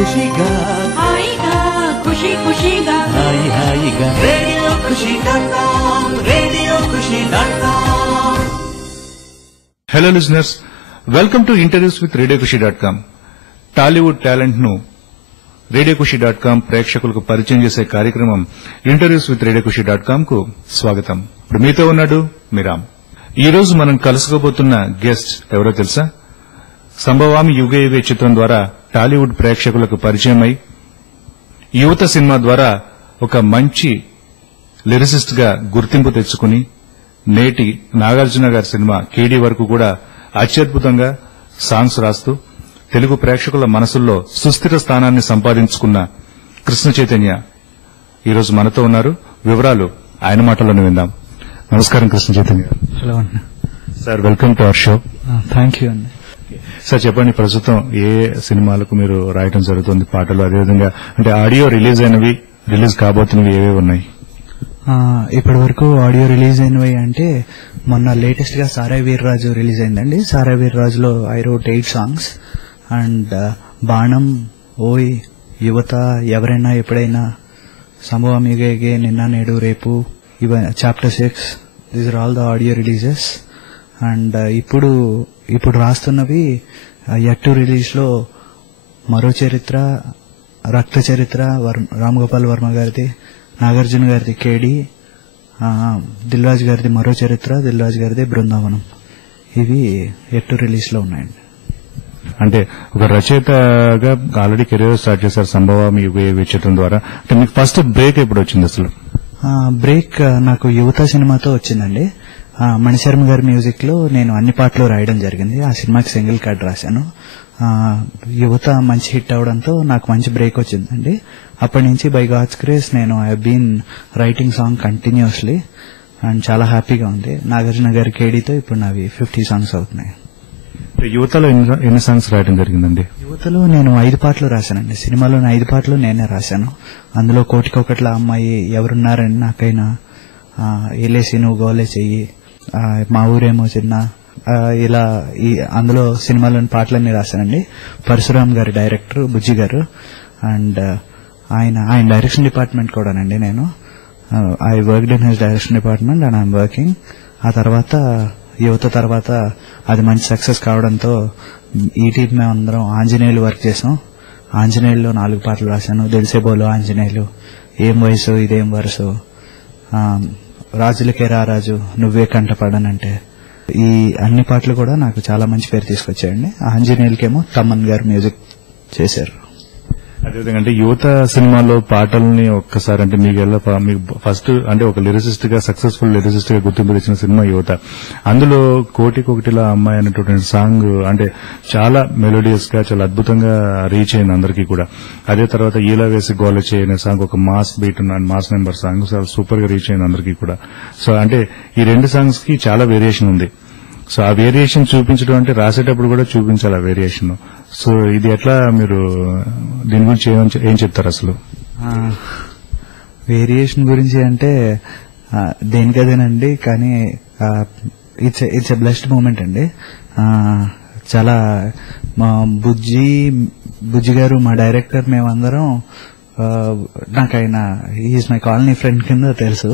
ఖుషిగా హాయిగా ఖుషి ఖుషిగా హాయి హాయిగా రేడియో ఖుషి.com రేడియో ఖుషి.com. Hello listeners, welcome to interviews with radio ఖుషి.com. టాలీవుడ్ టాలెంట్ ను రేడియో ఖుషి.com ప్రేక్షకులకు పరిచయం చేసే కార్యక్రమం ఇంటర్వ్యూస్ విత్ రేడియో ఖుషి.com కు స్వాగతం. ఇప్పుడు మీతో ఉన్నాడు మీరామ్. ఈ రోజు మనం కలుసుకోబోతున్న గెస్ట్ ఎవరో తెలుసా? సంభవామి యుగ యుగే చిత్రం ద్వారా టాలీవుడ్ ప్రేక్షకులకు పరిచయమై యువత సినిమా ద్వారా ఒక మంచి లిరిసిస్ట్ గా గుర్తింపు తెచ్చుకుని నేటి నాగార్జున గారి సినిమా కేడీ వరకు కూడా అత్యద్భుతంగా సాంగ్స్ రాస్తూ తెలుగు ప్రేక్షకుల మనసుల్లో సుస్థిర స్థానాన్ని సంపాదించుకున్న కృష్ణ చైతన్య ఈరోజు మనతో ఉన్నారు. వివరాలు ఆయన మాటల్లోనే విందాం. నమస్కారం కృష్ణ చైతన్య. హలో అన్న. Sir, welcome to our show. Thank you అన్న. సార్, చెప్పండి, ప్రస్తుతం ఏ సినిమాలకు మీరు రాయటం జరుగుతుంది పాటలు? అదేవిధంగా అంటే ఆడియో రిలీజ్ అయినవి, రిలీజ్ కాబోతున్నవి ఏవే ఉన్నాయి? ఇప్పటి వరకు ఆడియో రిలీజ్ అయినవి అంటే మొన్న లేటెస్ట్ గా సారాయ్ వీర్రాజు రిలీజ్ అయిందండి. Sarai వీర్రాజులో I wrote 8 songs and బాణం, ఓయ్, యువత, ఎవరైనా ఎప్పుడైనా, సంభవం యుగే, నిన్న నేడు రేపు, chapter 6, these are all the audio releases. And ఇప్పుడు రాస్తున్నవి యట్ టు రిలీజ్ లో మరో చరిత్ర, రక్త చరిత్ర, రామ్ గోపాల్ వర్మ గారిది, నాగార్జున గారిది కేడీ, దిల్ రాజు గారిది మరో చరిత్ర, దిల్ రాజు గారిది బృందావనం. ఇవి యట్ టు రిలీజ్ లో ఉన్నాయండి. అంటే ఒక రచయితగా ఆల్రెడీ కెరీర్ స్టార్ట్ చేశారు సంభవామి యుగ యుగే చిత్రం ద్వారా. అంటే మీకు ఫస్ట్ బ్రేక్ ఎప్పుడు వచ్చింది అసలు? బ్రేక్ నాకు యువత సినిమాతో వచ్చిందండి. మణిశర్మ గారి మ్యూజిక్ లో నేను అన్ని పాటలు రాయడం జరిగింది. ఆ సినిమాకి సింగిల్ కార్డ్ రాశాను. యువత మంచి హిట్ అవడంతో నాకు మంచి బ్రేక్ వచ్చిందండి. అప్పటి నుంచి బై గాడ్స్ గ్రేస్ నేను I been writing song continuously and చాలా హ్యాపీగా ఉంది. నాగార్జున గారి కేడీతో ఇప్పుడు నావి 50 సాంగ్స్ అవుతున్నాయి. యువతలో ఎన్ని సాంగ్స్ రాయడం జరిగిందండి? యువతలో నేను 5 పాటలు రాశానండి. సినిమాలోని 5 పాటలు నేనే రాశాను. అందులో కోటికొకట్ల అమ్మాయి, ఎవరున్నారని నాకైనా, ఏలేసి నువ్వు గోలే చెయ్యి, మా ఊరేమో చిన్న, ఇలా అందులో సినిమాలోని పాటలన్నీ రాశానండి. పరశురామ్ గారి డైరెక్టర్ బుజ్జి గారు అండ్ ఆయన డైరెక్షన్ డిపార్ట్మెంట్ కూడానండి. నేను I worked in his direction department and I'm working. ఆ తర్వాత యువత తర్వాత అది మంచి సక్సెస్ కావడంతో ఈ టీం మేమందరం ఆంజనేయులు వర్క్ చేసాం. ఆంజనేయుల్లో 4 పాటలు రాశాను. తెలిసేబోలో ఆంజనేయులు, ఏం వయసు ఇదేం వరుసు, రాజులకే రారాజు, నువ్వే కంటపడనంటే, ఈ అన్ని పాటలు కూడా నాకు చాలా మంచి పేరు తీసుకొచ్చాయండి. ఆంజనేయులకేమో తమన్ గారు మ్యూజిక్ చేశారు. అదేవిధంగా అంటే యువత సినిమాలో పాటల్ని ఒక్కసారి అంటే మీకు ఫస్ట్ అంటే ఒక లిరిసిస్ట్ గా, సక్సెస్ఫుల్ లిరిసిస్ట్ గా గుర్తింపు తెచ్చిన సినిమా యువత. అందులో కోటికొకటిలా అమ్మాయి అనేటువంటి సాంగ్ అంటే చాలా మెలోడియస్ గా, చాలా అద్భుతంగా రీచ్ అయింది అందరికీ కూడా. అదే తర్వాత ఈలా వేసి గోల చేయని సాంగ్ ఒక mass beat and mass number song చాలా సూపర్ గా రీచ్ అయింది అందరికీ కూడా. సో అంటే ఈ 2 సాంగ్స్ కి చాలా వేరియేషన్ ఉంది. సో ఆ వేరియేషన్ చూపించడం అంటే రాసేటప్పుడు కూడా చూపించాలి ఆ వేరియేషన్. సో ఇది ఎట్లా, మీరు దీని గురించి ఏం చెప్తారు అసలు? వేరియేషన్ గురించి అంటే దేనికదేనండి, కానీ ఇట్స్ ఎ బ్లెస్డ్ మూమెంట్ అండి. చాలా మా బుజ్జి గారు మా డైరెక్టర్, మేమందరం నాకు ఆయన ఈజ్ మై కాలనీ ఫ్రెండ్ కింద తెలుసు.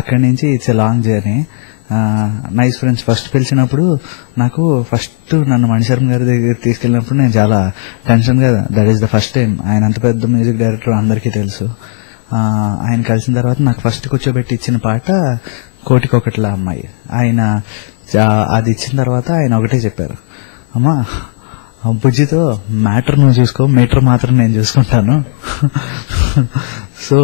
అక్కడి నుంచి it's a long journey. Nice friends. First పిలిచినప్పుడు నాకు నన్ను మణిశర్మ గారి దగ్గర తీసుకెళ్లినప్పుడు నేను చాలా టెన్షన్ గా, that is the first time. ఆయన అంత పెద్ద మ్యూజిక్ డైరెక్టర్ అందరికీ తెలుసు. ఆయన కలిసిన తర్వాత నాకు ఫస్ట్ కూర్చోబెట్టి ఇచ్చిన పాట కోటికొకట్ల అమ్మాయి. ఆయన అది ఇచ్చిన తర్వాత ఆయన ఒకటే చెప్పారు, అమ్మా బుజ్జితో మ్యాటర్ నువ్వు చూసుకో, మీటర్ మాత్రం నేను చూసుకుంటాను. సో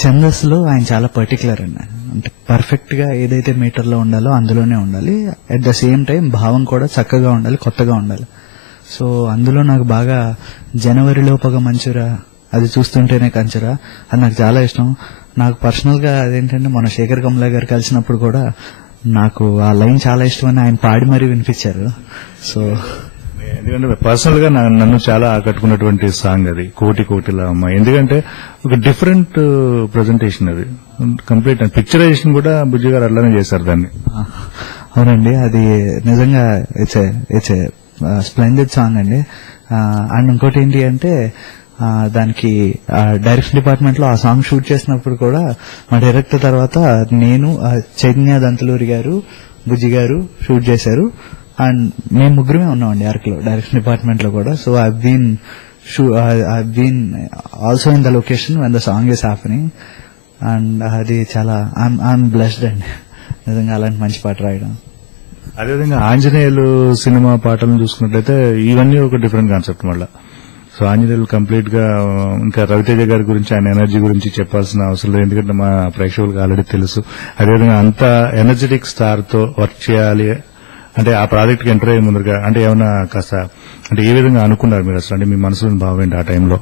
ఛందస్సులో ఆయన చాలా పర్టికులర్ అండి. అంటే పర్ఫెక్ట్ గా ఏదైతే మీటర్ లో ఉండాలో అందులోనే ఉండాలి. అట్ ద సేమ్ టైం భావం కూడా చక్కగా ఉండాలి, కొత్తగా ఉండాలి. సో అందులో నాకు బాగా జనవరిలో పొగ మంచురా, అది చూస్తుంటేనే కంచురా, అది నాకు చాలా ఇష్టం. నాకు పర్సనల్ గా అదేంటంటే మన శేఖర్ కమలా గారు కలిసినప్పుడు కూడా నాకు ఆ లైన్ చాలా ఇష్టం అని ఆయన పాడి మరీ వినిపించారు. సో ఎందుకంటే పర్సనల్ గా నన్ను చాలా ఆకట్టుకున్నటువంటి సాంగ్ అది కోటికొకటిలా అమ్మాయి. ఎందుకంటే ఒక డిఫరెంట్ ప్రజెంటేషన్, అది కంప్లీట్ పిక్చరైజేషన్ కూడా బుజ్జి గారు అట్లానే చేశారు దాన్ని. అవునండి, అది నిజంగా ఇట్స్ స్ప్లెండెడ్ సాంగ్ అండి. అండ్ ఇంకోటి ఏంటి అంటే దానికి డైరెక్షన్ డిపార్ట్మెంట్ లో ఆ సాంగ్ షూట్ చేసినప్పుడు కూడా మా డైరెక్టర్ తర్వాత నేను, చైతన్య దంతలూరి గారు, బుజ్జి గారు షూట్ చేశారు. అండ్ మేము ముగ్గురమే ఉన్నామండి అరకులో డైరెక్షన్ డిపార్ట్మెంట్ లో కూడా. So I been also in the location when the song is happening. And అది చాలా ఐఎమ్ బ్లెస్డ్ అండి నిజంగా అలాంటి మంచి పాట రాయడం. అదేవిధంగా ఆంజనేయులు సినిమా పాటలను చూసుకున్నట్లయితే ఇవన్నీ ఒక డిఫరెంట్ కాన్సెప్ట్ మళ్ళా. సో ఆంజనేయులు కంప్లీట్ గా ఇంకా రవితేజ గారి గురించి, ఆయన ఎనర్జీ గురించి చెప్పాల్సిన అవసరం లేదు, ఎందుకంటే మా ప్రేక్షకులకు ఆల్రెడీ తెలుసు. అదేవిధంగా అంత ఎనర్జెటిక్ స్టార్ తో వర్క్ చేయాలి అంటే ఆ ప్రాజెక్ట్ కి ఎంటర్ అయ్యే ముందుగా అంటే ఏమన్నా కాస్త అంటే ఏ విధంగా అనుకున్నారు మీరు అసలు? అంటే మీ మనసులోని భావం ఏంటి ఆ టైంలో?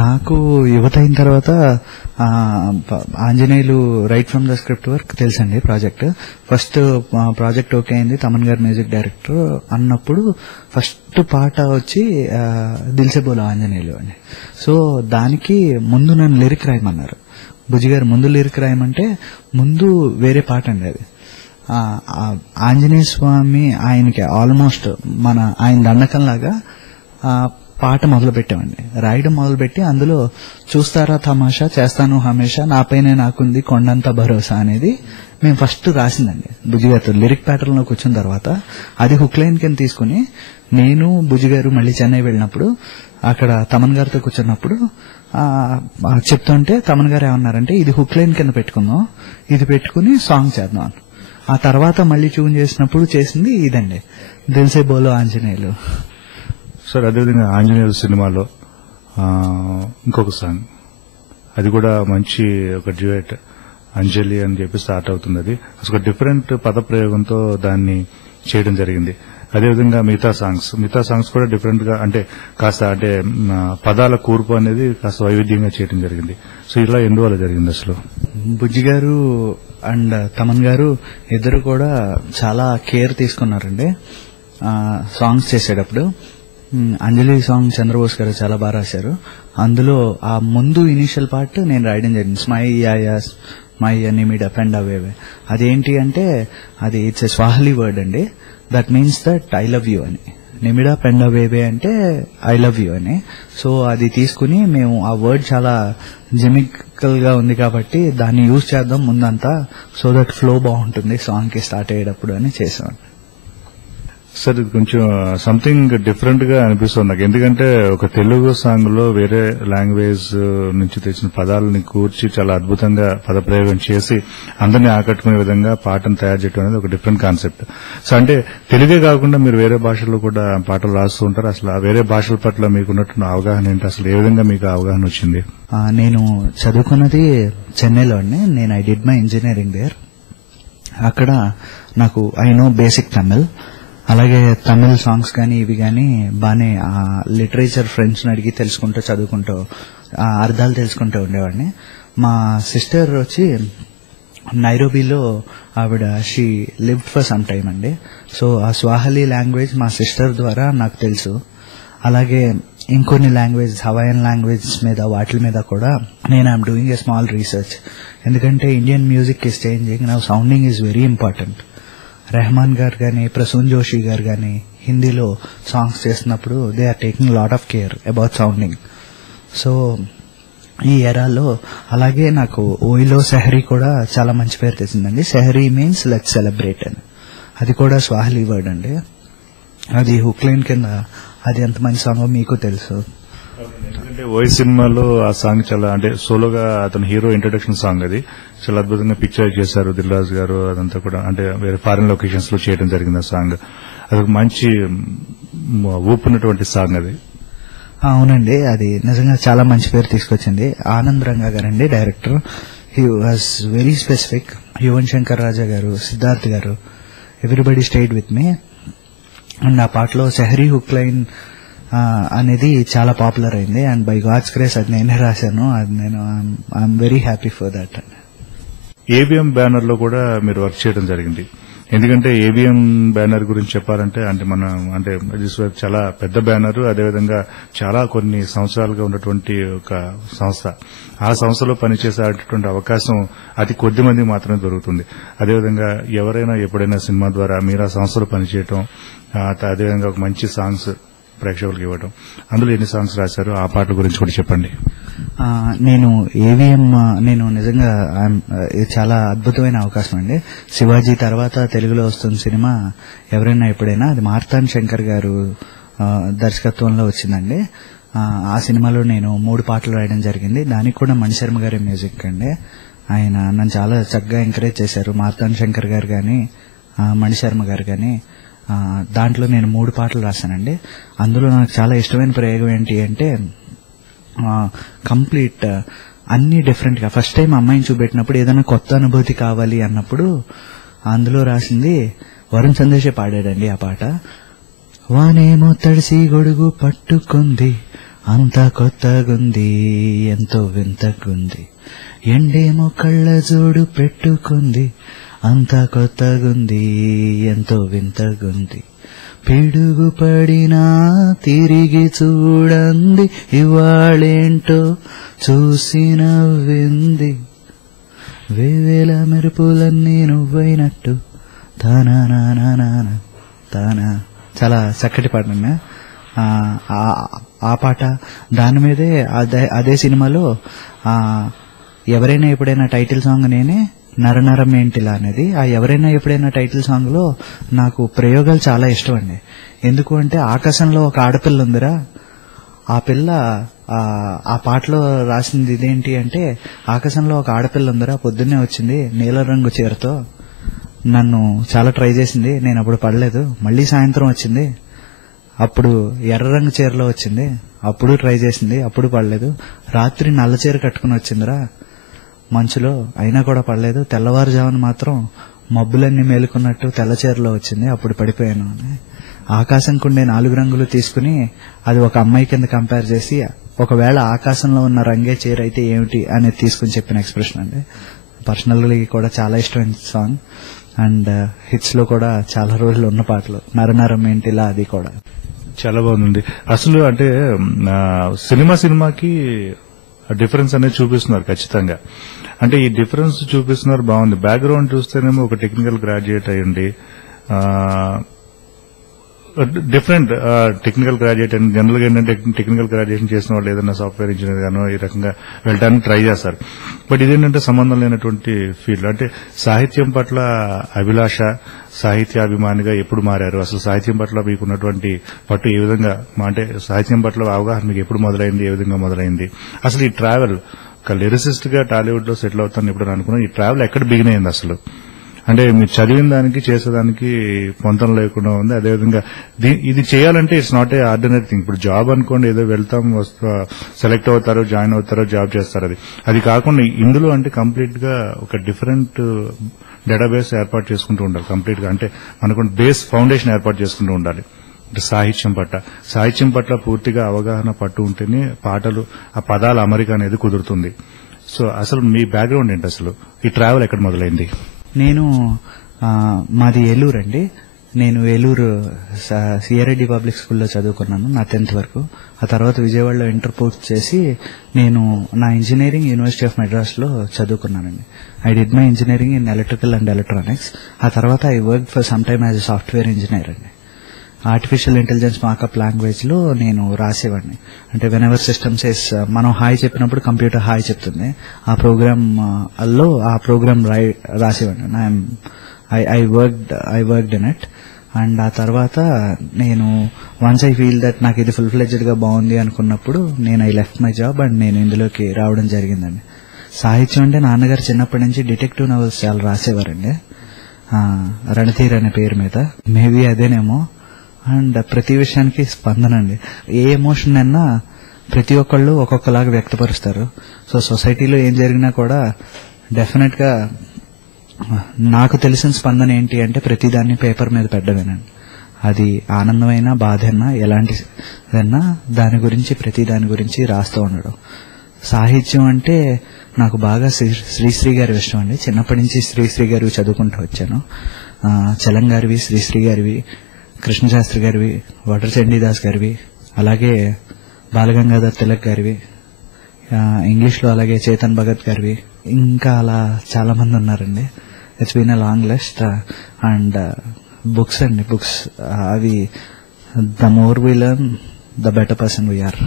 నాకు యువత అయిన తర్వాత Anjaneyulu right from the script work తెలుసండి ప్రాజెక్ట్. ఫస్ట్ ప్రాజెక్ట్ ఓకే అయింది, తమన్ గారు మ్యూజిక్ డైరెక్టర్ అన్నప్పుడు ఫస్ట్ పాట వచ్చి దిల్సే బోలో ఆంజనేయులు అండి. సో దానికి ముందు నన్ను లిరిక్ రాయమన్నారు. బుజ్జి గారు ముందు లిరిక్ రాయమంటే ముందు వేరే పాట అండి అది. ఆంజనేయ స్వామి ఆయనకి ఆల్మోస్ట్ ఆయన దండకంలాగా పాట మొదలు పెట్టామండి. రాయడం మొదలుపెట్టి అందులో చూస్తారా తమాషా చేస్తాను హమేషా నాపైనే నాకుంది కొండంత భరోసా అనేది మేము ఫస్ట్ రాసిందండి బుజ్జి గారితో. లిరిక్ ప్యాటర్న్ లోకి వచ్చిన తర్వాత అది హుక్ లైన్ కింద తీసుకుని నేను, బుజ్జి గారు మళ్ళీ చెన్నై వెళ్ళినప్పుడు అక్కడ తమన్ గారితో కూర్చున్నప్పుడు చెప్తుంటే తమన్ గారు ఏమన్నారంటే ఇది హుక్ లైన్ కింద పెట్టుకుందాం, ఇది పెట్టుకుని సాంగ్ చేద్దాం. ఆ తర్వాత మళ్ళీ ట్యూన్ చేసినప్పుడు చేసింది ఇదండి దిల్సే బోలో ఆంజనేయులు. సార్ అదేవిధంగా ఆంజనేయులు సినిమాలో ఇంకొక సాంగ్, అది కూడా మంచి ఒక డ్యూయట్, అంజలి అని చెప్పి స్టార్ట్ అవుతుంది. అది అసలు డిఫరెంట్ పద ప్రయోగంతో దాన్ని చేయడం జరిగింది. అదేవిధంగా మిగతా సాంగ్స్ కూడా డిఫరెంట్ గా అంటే కాస్త అంటే పదాల కూర్పు అనేది కాస్త వైవిధ్యంగా చేయడం జరిగింది. సో ఇలా ఎందువల్ల జరిగింది అసలు? బుజ్జి గారు అండ్ తమన్ గారు ఇద్దరు కూడా చాలా కేర్ తీసుకున్నారండి సాంగ్స్ చేసేటప్పుడు. అంజలి సాంగ్ చంద్రబోస్ గారు చాలా బాగా రాశారు. అందులో ఆ ముందు ఇనీషియల్ పార్ట్ నేను రాయడం జరిగింది, స్మై నిమిడ్ అప్ అండ్ అవేవే. అదేంటి అంటే అది ఇట్స్ ఎ స్వాహిలీ వర్డ్ అండి. That means that I love you అని. నిమిడా పెండ వేవే అంటే ఐ లవ్ యూ అని. సో అది తీసుకుని మేము ఆ వర్డ్ చాలా జెమికల్ గా ఉంది కాబట్టి దాన్ని యూజ్ చేద్దాం ముందంతా, సో దట్ ఫ్లో బాగుంటుంది సాంగ్ కి స్టార్ట్ అయ్యేటప్పుడు అని చేసాం. సార్ ఇది కొంచెం సంథింగ్ డిఫరెంట్ గా అనిపిస్తుంది నాకు, ఎందుకంటే ఒక తెలుగు సాంగ్ లో వేరే లాంగ్వేజ్ నుంచి తెచ్చిన పదాలని కూర్చి చాలా అద్భుతంగా పదప్రయోగం చేసి అందరినీ ఆకట్టుకునే విధంగా పాటను తయారు చేయడం అనేది ఒక డిఫరెంట్ కాన్సెప్ట్. సో అంటే తెలుగే కాకుండా మీరు వేరే భాషల్లో కూడా పాటలు రాస్తూ ఉంటారు. అసలు ఆ వేరే భాషల పట్ల మీకున్నట్టు అవగాహన ఏంటి, అసలు ఏ విధంగా మీకు అవగాహన వచ్చింది? నేను చదువుకున్నది చెన్నైలో అండి. నేను I did my engineering there. అక్కడ నాకు ఐ నో బేసిక్ తమిళ్, అలాగే తమిళ్ సాంగ్స్ కానీ ఇవి కానీ బాగానే లిటరేచర్ ఫ్రెండ్స్ అడిగి తెలుసుకుంటూ చదువుకుంటూ అర్థాలు తెలుసుకుంటూ ఉండేవాడిని. మా సిస్టర్ వచ్చి నైరోబీలో ఆవిడ she lived for some time అండి. సో ఆ స్వాహిలీ లాంగ్వేజ్ మా సిస్టర్ ద్వారా నాకు తెలుసు. అలాగే ఇంకొన్ని లాంగ్వేజ్ హవాయన్ లాంగ్వేజ్ మీద వాటి మీద కూడా నేను I'm doing a small research. ఎందుకంటే Indian music is changing now, sounding is very important. Rahman గారు కానీ ప్రసూన్ జోషి గారు కానీ హిందీలో సాంగ్స్ చేస్తున్నప్పుడు they are taking lot of care about sounding. So ఈ ఎరాలో అలాగే నాకు ఓయిలో సెహరీ కూడా చాలా మంచి పేరు తెచ్చిందండి. సెహరీ మీన్స్ లెట్స్ సెలబ్రేట్ అని, అది కూడా స్వాహిలీ వర్డ్ అండి. అది హుక్ లైన్ కింద, అది ఎంత మంచి సాంగ్ మీకు తెలుసు. ఎందుకంటే ఓయి సినిమాలో ఆ సాంగ్ చాలా అంటే సోలోగా అతను హీరో ఇంట్రొడక్షన్ సాంగ్, అది చాలా అద్భుతంగా పిక్చర్ చేశారు దిల్ రాజు గారు. అదంతా కూడా అంటే వేరే ఫారిన్ లొకేషన్స్ లో చేయడం జరిగింది ఆ సాంగ్. అది మంచి ఊపున్నటువంటి సాంగ్ అది. అవునండి, అది నిజంగా చాలా మంచి పేరు తీసుకొచ్చింది. ఆనంద్ రంగా గారండి director. He was very specific. Yuvan Shankar Raja గారు, సిద్ధార్థ్ గారు, everybody stayed with me. And ఆ పాటలో సెహరీ హుక్ లైన్ అనేది చాలా పాపులర్ అయింది. అండ్ బై గాడ్స్ గ్రేస్ అది నేనే రాశాను. అది నేను I'm very happy for that. ABM banner లో కూడా మీరు వర్క్ చేయడం జరిగింది. ఎందుకంటే ఏబిఎం బ్యానర్ గురించి చెప్పాలంటే అంటే మనం అంటే చాలా పెద్ద బ్యానర్, అదేవిధంగా చాలా కొన్ని సంవత్సరాలుగా ఉన్నటువంటి ఒక సంస్థ. ఆ సంస్థలో పనిచేసేటువంటి అవకాశం అతి కొద్ది మంది మాత్రమే దొరుకుతుంది. అదేవిధంగా ఎవరైనా ఎప్పుడైనా సినిమా ద్వారా మీరు ఆ సంస్థలో పనిచేయటం, అదేవిధంగా ఒక మంచి సాంగ్స్ ప్రేక్షకులకు ఇవ్వడం. అందులో ఎన్ని సాంగ్స్ రాశారు, ఆ పాటల గురించి కూడా చెప్పండి. నేను ఏవిఎం నేను నిజంగా ఇది చాలా అద్భుతమైన అవకాశం అండి. శివాజీ తర్వాత తెలుగులో వస్తున్న సినిమా ఎవరైనా ఎప్పుడైనా, అది మార్తాండ్ శంకర్ గారు దర్శకత్వంలో వచ్చిందండి. ఆ సినిమాలో నేను 3 పాటలు రాయడం జరిగింది. దానికి కూడా మణిశర్మ గారి మ్యూజిక్ అండి. ఆయన నన్ను చాలా చక్కగా ఎంకరేజ్ చేశారు, మార్తాండ్ శంకర్ గారు కానీ మణిశర్మ గారు కానీ. దాంట్లో నేను 3 పాటలు రాశానండి. అందులో నాకు చాలా ఇష్టమైన ప్రయోగం ఏంటి అంటే కంప్లీట్ అన్ని డిఫరెంట్ గా. ఫస్ట్ టైం అమ్మాయిని చూపెట్టినప్పుడు ఏదైనా కొత్త అనుభూతి కావాలి అన్నప్పుడు అందులో రాసింది వరుణ్ సందేశే పాడాడండి ఆ పాట. వానేమో తడిసి గొడుగు పట్టుకుంది, అంతా కొత్తగుంది, ఎంతో వింతగుంది, ఎండేమో కళ్ళ జోడు పెట్టుకుంది, అంతా కొత్తగుంది, ఎంతో వింతగుంది, పిడుగు పడినా తిరిగి చూడండి, ఇవాళేంటో చూసి నవ్వింది, వేవేల మెరుపులన్నీ నువ్వైనట్టు, తానా తానా. చాలా చక్కటి పాట అండి ఆ పాట. దాని మీదే అదే సినిమాలో ఎవరైనా ఎప్పుడైనా టైటిల్ సాంగ్ నేనే, నరనరం ఏంటిలా అనేది. ఆ ఎవరైనా ఎప్పుడైనా టైటిల్ సాంగ్ లో నాకు ప్రయోగాలు చాలా ఇష్టం అండి. ఎందుకు అంటే ఆకాశంలో ఒక ఆడపిల్ల ఉందిరా, ఆ పిల్ల ఆ పాటలో రాసింది ఇదేంటి అంటే, ఆకాశంలో ఒక ఆడపిల్ల ఉందిరా, పొద్దున్నే వచ్చింది నీల రంగు చీరతో, నన్ను చాలా ట్రై చేసింది, నేను అప్పుడు పడలేదు, మళ్లీ సాయంత్రం వచ్చింది, అప్పుడు ఎర్ర రంగు చీరలో వచ్చింది, అప్పుడు ట్రై చేసింది, అప్పుడు పడలేదు, రాత్రి నల్ల చీర కట్టుకుని వచ్చిందిరా మంచులో, అయినా కూడా పడలేదు, తెల్లవారుజామున మాత్రం మబ్బులన్నీ మేలుకున్నట్టు తెల్ల చీరలో వచ్చింది, అప్పుడు పడిపోయాను అని. ఆకాశం కుండే 4 రంగులు తీసుకుని అది ఒక అమ్మాయి కింద కంపేర్ చేసి, ఒకవేళ ఆకాశంలో ఉన్న రంగే చీర అయితే ఏమిటి అనేది తీసుకుని చెప్పిన ఎక్స్ప్రెషన్ అండి. పర్సనల్లీ కూడా చాలా ఇష్టమైన సాంగ్. అండ్ హిట్స్ లో కూడా చాలా రోజులు ఉన్న పాటలు, నరనరం ఏంటిలా అది కూడా చాలా బాగుంది. అసలు అంటే సినిమాకి డిఫరెన్స్ అనేది చూపిస్తున్నారు ఖచ్చితంగా. అంటే ఈ డిఫరెన్స్ చూపిస్తున్నారు, బాగుంది. బ్యాక్గ్రౌండ్ చూస్తేనేమో ఒక టెక్నికల్ గ్రాడ్యుయేట్ అయ్యండి, different technical graduate and general గా ఏంటంటే టెక్నికల్ గ్రాడ్యుయేషన్ చేసిన వాళ్ళు ఏదైనా సాఫ్ట్వేర్ ఇంజనీర్ గానో ఈ రకంగా వెళ్ళడానికి ట్రై చేస్తారు. బట్ ఇదేంటంటే సంబంధం లేనటువంటి ఫీల్డ్. అంటే సాహిత్యం పట్ల అభిలాష, సాహిత్యాభిమానిగా ఎప్పుడు మారారు, అసలు సాహిత్యం పట్ల మీకు ఉన్నటువంటి పట్టు ఏ విధంగా, అంటే సాహిత్యం పట్ల అవగాహన మీకు ఎప్పుడు మొదలైంది, ఏ విధంగా మొదలైంది, అసలు ఈ ట్రావెల్ ఒక లిరిసిస్ట్ గా టాలీవుడ్ లో సెటిల్ అవుతాను ఎప్పుడు అనుకున్నాను, ఈ ట్రావెల్ ఎక్కడ బిగిన్ అయింది అసలు? అంటే మీరు చదివిన దానికి చేసేదానికి పొంతం లేకుండా ఉంది. అదేవిధంగా ఇది చేయాలంటే it's not a ordinary thing. ఇప్పుడు జాబ్ అనుకోండి, ఏదో వెళ్తాం, సెలెక్ట్ అవుతారో, జాయిన్ అవుతారో, జాబ్ చేస్తారు. అది కాకుండా ఇందులో అంటే కంప్లీట్ గా ఒక డిఫరెంట్ డేటాబేస్ ఏర్పాటు చేసుకుంటూ ఉండాలి కంప్లీట్ గా. అంటే మనకు బేస్ ఫౌండేషన్ ఏర్పాటు చేసుకుంటూ ఉండాలి. అంటే సాహిత్యం పట్ల పూర్తిగా అవగాహన పట్టు ఉంటేనే పాటలు, ఆ పదాల అమరిక అనేది కుదురుతుంది. సో అసలు మీ బ్యాక్గ్రౌండ్ ఏంటి, అసలు ఈ ట్రావెల్ ఎక్కడ మొదలైంది? నేను మాది ఏలూరు అండి. నేను ఏలూరు సిఆర్ఐడి పబ్లిక్ స్కూల్లో చదువుకున్నాను నా 10th వరకు. ఆ తర్వాత విజయవాడలో ఇంటర్ పూర్తి చేసి నేను నా ఇంజనీరింగ్ యూనివర్సిటీ ఆఫ్ మెడ్రాస్ లో చదువుకున్నానండి. I did my engineering in electrical and electronics. ఆ తర్వాత I work for some time as a software engineer అండి. ఆర్టిఫిషియల్ ఇంటెలిజెన్స్ మార్కప్ లాంగ్వేజ్ లో నేను రాసేవాడిని. అంటే వెన్ ఎవర్ సిస్టమ్స్ మనం హాయ్ చెప్పినప్పుడు కంప్యూటర్ హాయ్ చెప్తుంది, ఆ ప్రోగ్రామ్ లో ఆ ప్రోగ్రామ్ రాసేవాడిని. I worked in it. And ఆ తర్వాత నేను వన్స్ ఐ ఫీల్ దట్ నాకు ఇది ఫుల్ ఫ్లెడ్జ్డ్ గా బాగుంది అనుకున్నప్పుడు నేను I left my job and నేను ఇందులోకి రావడం జరిగిందండి. సాహిత్యం అంటే నాన్నగారు చిన్నప్పటి నుంచి డిటెక్టివ్ నవల్స్ చాలా రాసేవారండి, రణధీర్ అనే పేరు మీద. మేబీ అదేనేమో. అండ్ ప్రతి విషయానికి స్పందన అండి. ఏ ఎమోషన్ అయినా ప్రతి ఒక్కళ్ళు ఒక్కొక్కలాగా వ్యక్తపరుస్తారు. సో సొసైటీలో ఏం జరిగినా కూడా డెఫినెట్ గా నాకు తెలిసిన స్పందన ఏంటి అంటే ప్రతిదాన్ని పేపర్ మీద పెట్టడమేనండి. అది ఆనందమైనా బాధైనా ఎలాంటిదైనా ప్రతి దాని గురించి రాస్తూ ఉండడం. సాహిత్యం అంటే నాకు బాగా శ్రీశ్రీ గారి ఇష్టం అండి. చిన్నప్పటి నుంచి శ్రీశ్రీ గారివి చదువుకుంటూ వచ్చాను. చలం గారివి, శ్రీశ్రీ గారివి, కృష్ణశాస్త్రి గారివి, వటర్ చండీదాస్ గారివి, అలాగే బాలగంగాధర్ తిలక్ గారివి, ఇంగ్లీష్ లో అలాగే చేతన్ భగత్ గారివి, ఇంకా అలా చాలా మంది ఉన్నారండి. It's been a long list. And books అవి the more we learn the better person we are.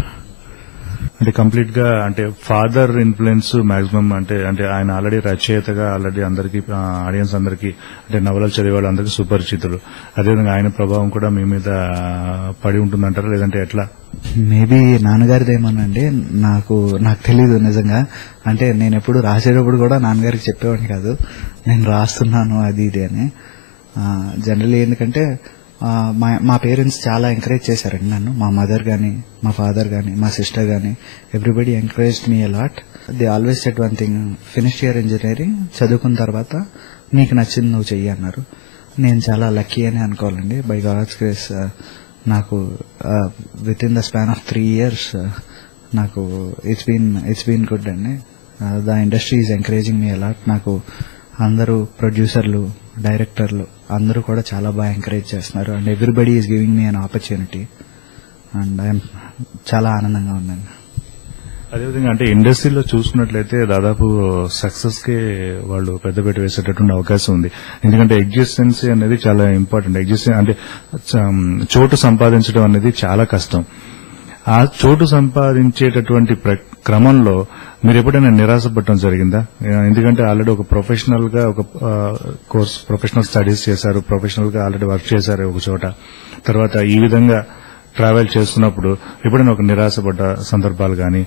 అంటే కంప్లీట్ గా అంటే ఫాదర్ ఇన్ఫ్లుయెన్స్ మాక్సిమం అంటే ఆయన ఆల్రెడీ రచయితగా ఆల్రెడీ అందరికి ఆడియన్స్ అందరికి అంటే నవలలు చదివే వాళ్ళందరికీ సుపరిచితులు. అదేవిధంగా ఆయన ప్రభావం కూడా మీ మీద పడి ఉంటుందంటారా, లేదంటే ఎట్లా? మేబీ నాన్నగారిదేమోనండి, నాకు తెలీదు నిజంగా. అంటే నేను ఎప్పుడు రాసేటప్పుడు కూడా నాన్నగారికి చెప్పేవాడిని కాదు నేను రాస్తున్నాను అది ఇది అని. జనరల్లీ ఎందుకంటే మా పేరెంట్స్ చాలా ఎంకరేజ్ చేశారండి నన్ను. మా మదర్ గానీ, మా ఫాదర్ గానీ, మా సిస్టర్ గానీ, everybody encouraged me a lot. They always said one thing, finish your engineering, చదువుకున్న తర్వాత నీకు నచ్చింది నువ్వు చెయ్యి అన్నారు. నేను చాలా లక్కీ అని అనుకోవాలండి. బై గాడ్స్ గ్రేస్ నాకు with in the span of 3 years నాకు ఇట్స్ బీన్ గుడ్ అండి. The industry is encouraging me a lot. నాకు అందరూ ప్రొడ్యూసర్లు, డైరెక్టర్లు అందరూ కూడా చాలా బాగా ఎంకరేజ్ చేస్తున్నారు. And everybody is giving me an opportunity and I'm చాలా ఆనందంగా ఉందండి. అదేవిధంగా అంటే ఇండస్ట్రీలో చూసుకున్నట్లయితే దాదాపు సక్సెస్ కి వాళ్ళు పెద్దపీట వేసేటటువంటి అవకాశం ఉంది. ఎందుకంటే ఎగ్జిస్టెన్సీ అనేది చాలా ఇంపార్టెంట్. ఎగ్జిస్టెన్స్ అంటే చోటు సంపాదించడం అనేది చాలా కష్టం. ఆ చోటు సంపాదించేటటువంటి క్రమంలో మీరు ఎప్పుడైనా నిరాశపడటం జరిగిందా? ఎందుకంటే ఆల్రెడీ ఒక ప్రొఫెషనల్ గా ఒక కోర్స్, ప్రొఫెషనల్ స్టడీస్ చేశారు, ప్రొఫెషనల్ గా ఆల్రెడీ వర్క్ చేశారు ఒక చోట. తర్వాత ఈ విధంగా ట్రావెల్ చేస్తున్నప్పుడు ఎప్పుడైనా ఒక నిరాశపడ్డ సందర్భాలు కానీ,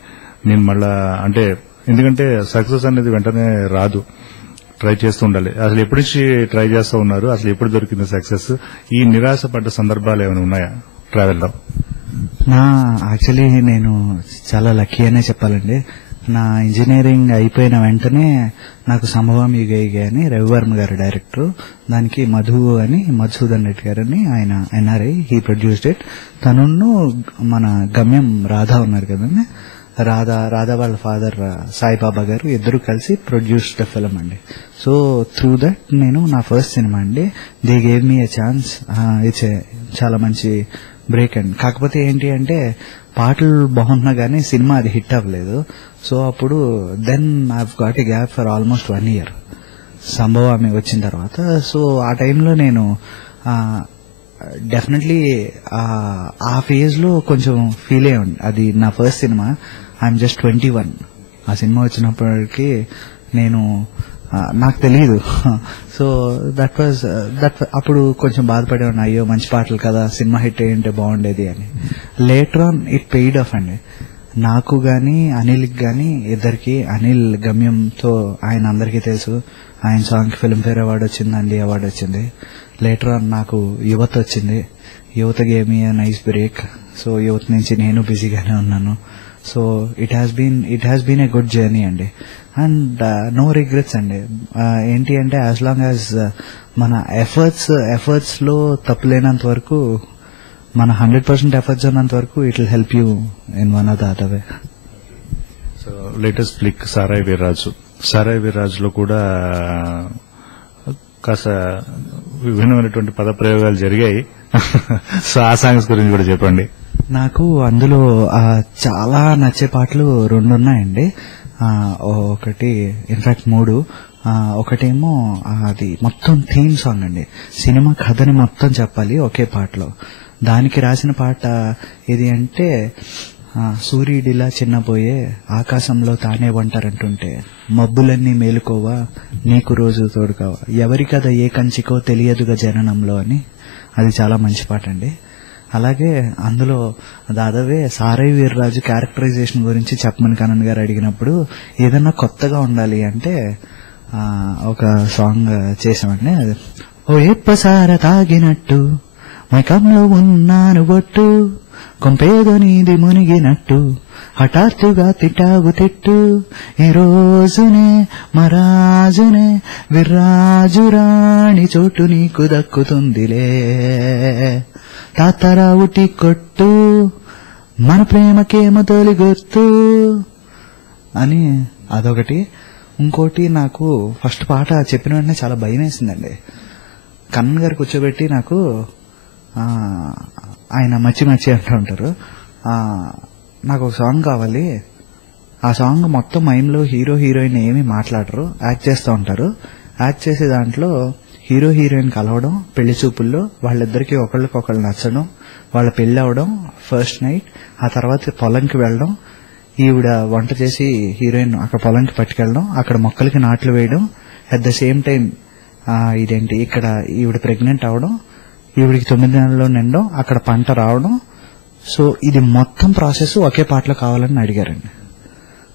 నేను మళ్ళా అంటే ఎందుకంటే సక్సెస్ అనేది వెంటనే రాదు, ట్రై చేస్తూ ఉండాలి. అసలు ఎప్పటి నుంచి ట్రై చేస్తూ ఉన్నారు, అసలు ఎప్పుడు దొరికింది సక్సెస్? ఈ నిరాశపడ్డ సందర్భాలు ఏమైనా ఉన్నాయా ట్రావెల్లో? యాక్చువల్లీ నేను చాలా లక్కీ అనే చెప్పాలండి. నా ఇంజనీరింగ్ అయిపోయిన వెంటనే నాకు సంభవం యుగ అని రవివర్మ గారు డైరెక్టర్, దానికి మధుసూదన్ రెడ్డి గారు అని ఆయన ఎన్ఆర్ఐ, హీ ప్రొడ్యూస్డ్ ఇట్. తను మన గమ్యం రాధా ఉన్నారు కదండి, రాధా వాళ్ళ ఫాదర్ సాయిబాబా గారు ఇద్దరు కలిసి ప్రొడ్యూస్డ్ ఫిల్మ్ అండి. సో త్రూ దట్ నేను నా ఫస్ట్ సినిమా అండి, they gave me a chance. It's చాలా మంచి బ్రేక్ అండి. కాకపోతే ఏంటి అంటే పాటలు బాగున్నా గానీ సినిమా అది హిట్ అవ్వలేదు. సో అప్పుడు then I've got a gap for almost 1 year Sambhavami వచ్చిన తర్వాత. సో ఆ టైంలో నేను డెఫినెట్లీ ఆ ఫేజ్ లో కొంచెం ఫీల్ అయ్యండి. అది నా ఫస్ట్ సినిమా, ఐఎమ్ జస్ట్ 21. ఆ సినిమా వచ్చినప్పటికీ నాకు తెలియదు. సో దట్ అప్పుడు కొంచెం బాధపడేవాడిని, అయ్యో మంచి పాటలు కదా, సినిమా హిట్ అయ్యింటే బాగుండేది అని. Later on it paid of అండి. నాకు గాని అనిల్కి గాని ఇద్దరికి, అనిల్ గమ్యంతో ఆయన అందరికీ తెలుసు, ఆయన సాంగ్ కి ఫిల్మ్ఫేర్ అవార్డు వచ్చింది, నంది అవార్డు వచ్చింది. లేటర్ ఆన్ నాకు యువత వచ్చింది. Yuvatha gave me nice break. So Yuvatha నుంచి నేను బిజీగానే ఉన్నాను. So it has been a good journey అండి. అండ్ నో రిగ్రెట్స్ అండి. ఏంటి అంటే యాజ్ లాంగ్ యాజ్ మన ఎఫర్ట్స్ లో తప్పు లేనంత వరకు, మన 100% ఎఫర్ట్స్ ఉన్నంత వరకు it will help you in one or the other way. So latest flick సారాయి వీర్రాజులో కూడా కాస్త విభిన్నమైనటువంటి పద ప్రయోగాలు జరిగాయి. సో ఆ సాంగ్స్ గురించి కూడా చెప్పండి. నాకు అందులో చాలా నచ్చే పాటలు 2 ఉన్నాయండి. ఒకటి ఇన్ఫాక్ట్ 3. ఒకటేమో అది మొత్తం థీమ్ సాంగ్ అండి, సినిమా కథని మొత్తం చెప్పాలి ఒకే పాటలో. దానికి రాసిన పాట ఏది అంటే, సూర్యుడిలా చిన్నపోయే ఆకాశంలో తానే వంటారంటుంటే, మబ్బులన్నీ మేలుకోవా నీకు రోజు తోడుకోవా, ఎవరి కథ ఏ కంచికో తెలియదుగా జననంలో అని. అది చాలా మంచి పాట అండి. అలాగే అందులో దాదావే సారై వీర్రాజు క్యారెక్టరైజేషన్ గురించి చెప్పమని కరణ్ గారు అడిగినప్పుడు ఏదన్నా కొత్తగా ఉండాలి అంటే ఒక సాంగ్ చేసామండి. ఓ ఎప్పసార తాగినట్టు మైకంలో ఉన్నాను బొట్టు, కొంపేదో నీది మునిగినట్టు హఠాత్తుగా తిట్టావు తిట్టు, ఈ రోజునే మరాజునే విర్రాజురాణి చోటు నీకు దక్కుతుందిలే, తాతరావు టీ కొట్టు మన ప్రేమకేమో తొలి గుర్తు అని అదొకటి. ఇంకోటి నాకు ఫస్ట్ పాట చెప్పిన వెంటనే చాలా భయం వేసిందండి. కరణ్ గారు కూర్చోబెట్టి నాకు ఆయన మచ్చి అంటూ ఉంటారు, నాకు ఒక సాంగ్ కావాలి, ఆ సాంగ్ మొత్తం మైండ్లో హీరో హీరోయిన్ ఏమీ మాట్లాడరు, యాక్ట్ చేస్తూ ఉంటారు. యాక్ట్ చేసే దాంట్లో హీరో హీరోయిన్ కలవడం పెళ్లి చూపుల్లో, వాళ్ళిద్దరికి ఒకళ్ళకొకళ్ళు నచ్చడం, వాళ్ళ పెళ్లి అవడం, ఫస్ట్ నైట్, ఆ తర్వాత పొలంకి వెళ్ళడం, ఈవిడ వంట చేసి హీరోయిన్ అక్కడ పొలంకి పట్టుకెళ్ళడం, అక్కడ మొక్కలకి నాట్లు వేయడం, అట్ ద సేమ్ టైం ఇక్కడ ఈవిడ ప్రెగ్నెంట్ అవడం, ఈవిడికి 9 నెలల్లో నిండడం, అక్కడ పంట రావడం. సో ఇది మొత్తం ప్రాసెస్ ఒకే పాటలో కావాలని అడిగారండి.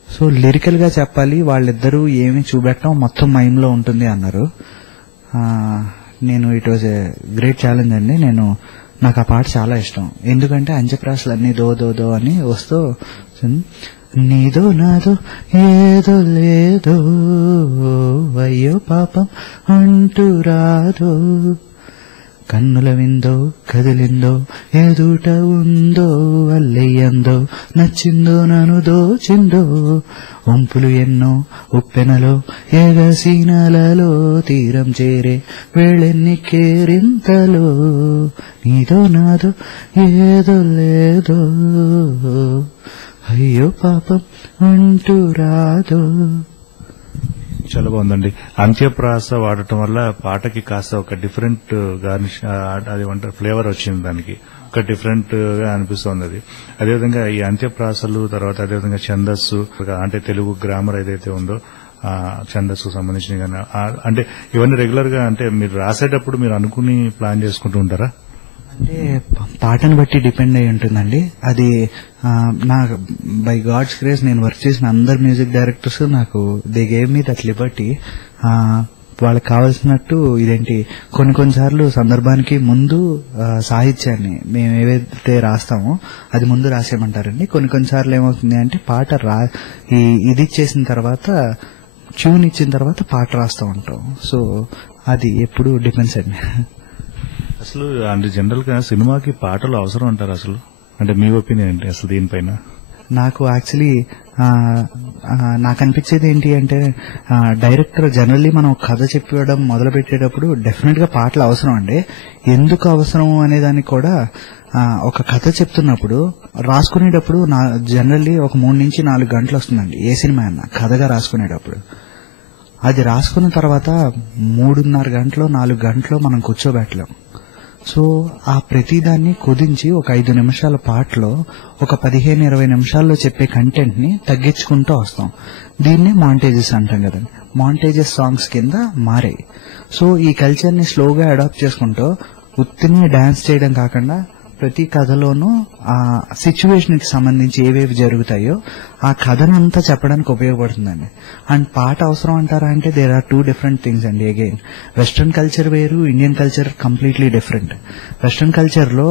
సో లిరికల్ గా చెప్పాలి, వాళ్ళిద్దరూ ఏమి చూపెట్టడం మొత్తం మైండ్ లో ఉంటుంది అన్నారు. It was a great challenge అండి. నాకు ఆ పాట చాలా ఇష్టం. ఎందుకంటే అంత్యప్రాసలు అన్ని దో దో దో అని వస్తూ, నీదో నాదో ఏదో లేదో అయ్యో పాపం అంటూ రాదో, కన్నుల విందో కదిలిందో ఎదుట ఉందో అల్లెయ్యందో నచ్చిందో నన్ను దోచిందో, ఒంపులు ఎన్నో ఉప్పెనలో ఎగసీనలలో తీరం చేరే వేళెన్ని కేరింతలో, నీదో నాదో ఏదో లేదో అయ్యో పాపం అంటూ రాదో. చాలా బాగుందండి. అంత్యప్రాస వాడటం వల్ల పాటకి కాస్త ఒక డిఫరెంట్ గార్నిష్, అది ఫ్లేవర్ వచ్చింది, దానికి ఒక డిఫరెంట్ గా అనిపిస్తోంది అది. అదేవిధంగా ఈ అంత్యప్రాసలు తర్వాత అదేవిధంగా ఛందస్సు, అంటే తెలుగు గ్రామర్ ఏదైతే ఉందో ఛందస్సు సంబంధించిన కానీ, అంటే ఇవన్నీ రెగ్యులర్ గా అంటే మీరు రాసేటప్పుడు మీరు అనుకుని ప్లాన్ చేసుకుంటూ ఉంటారా? అంటే పాటను బట్టి డిపెండ్ అయి ఉంటుందండి. అది నా బై గాడ్స్ గ్రేస్ నేను వర్క్ చేసిన అందరు మ్యూజిక్ డైరెక్టర్స్ నాకు they gave me that Liberty. వాళ్ళకి కావాల్సినట్టు కొన్నిసార్లు సందర్భానికి ముందు సాహిత్యాన్ని మేము ఏవైతే రాస్తామో అది ముందు రాసేయమంటారండి. కొన్నిసార్లు ఏమవుతుంది అంటే పాట ఇది ఇచ్చేసిన తర్వాత, ట్యూన్ ఇచ్చిన తర్వాత పాట రాస్తూ ఉంటాం. సో అది ఎప్పుడు డిపెండ్స్ అండి. అసలు అంటే జనరల్ గా సినిమాకి పాటలు అవసరం అంటారు అసలు? అంటే మీ ఒపీనియన్ ఏంటి అసలు దీనిపైన? నాకు యాక్చువల్లీ నాకు అనిపించేది ఏంటి అంటే, డైరెక్టర్ జనరల్లీ మనం కథ చెప్పడం మొదలు పెట్టేటప్పుడు డెఫినెట్ గా పాటలు అవసరం అండి. ఎందుకు అవసరం అనే దానికి కూడా, ఒక కథ చెప్తున్నప్పుడు రాసుకునేటప్పుడు జనరల్లీ ఒక 3 నుంచి 4 గంటలు వస్తుందండి ఏ సినిమా అన్నా కథగా రాసుకునేటప్పుడు. అది రాసుకున్న తర్వాత 3.5 గంటలో 4 గంటలో మనం కూర్చోబెట్టలేం. సో ఆ ప్రతిదాన్ని కుదించి ఒక 5 నిమిషాల పాటలో ఒక 15-20 నిమిషాల్లో చెప్పే కంటెంట్ ని తగ్గించుకుంటూ వస్తాం. దీన్నే మాంటేజెస్ అంటాం కదండి. మాంటేజెస్ సాంగ్స్ కింద మారాయి. సో ఈ కల్చర్ ని స్లోగా అడాప్ట్ చేసుకుంటూ ఉత్తినే డాన్స్ చేయడం కాకుండా ప్రతి కథలోనూ ఆ సిచ్యువేషన్ కి సంబంధించి ఏవేవి జరుగుతాయో ఆ కథనంతా చెప్పడానికి ఉపయోగపడుతుందండి. అండ్ పాట అవసరం అంటారా అంటే దేర్ ఆర్ 2 డిఫరెంట్ థింగ్స్ అండి. అగైన్ వెస్ట్రన్ కల్చర్ వేరు, Indian culture completely different. Western culture లో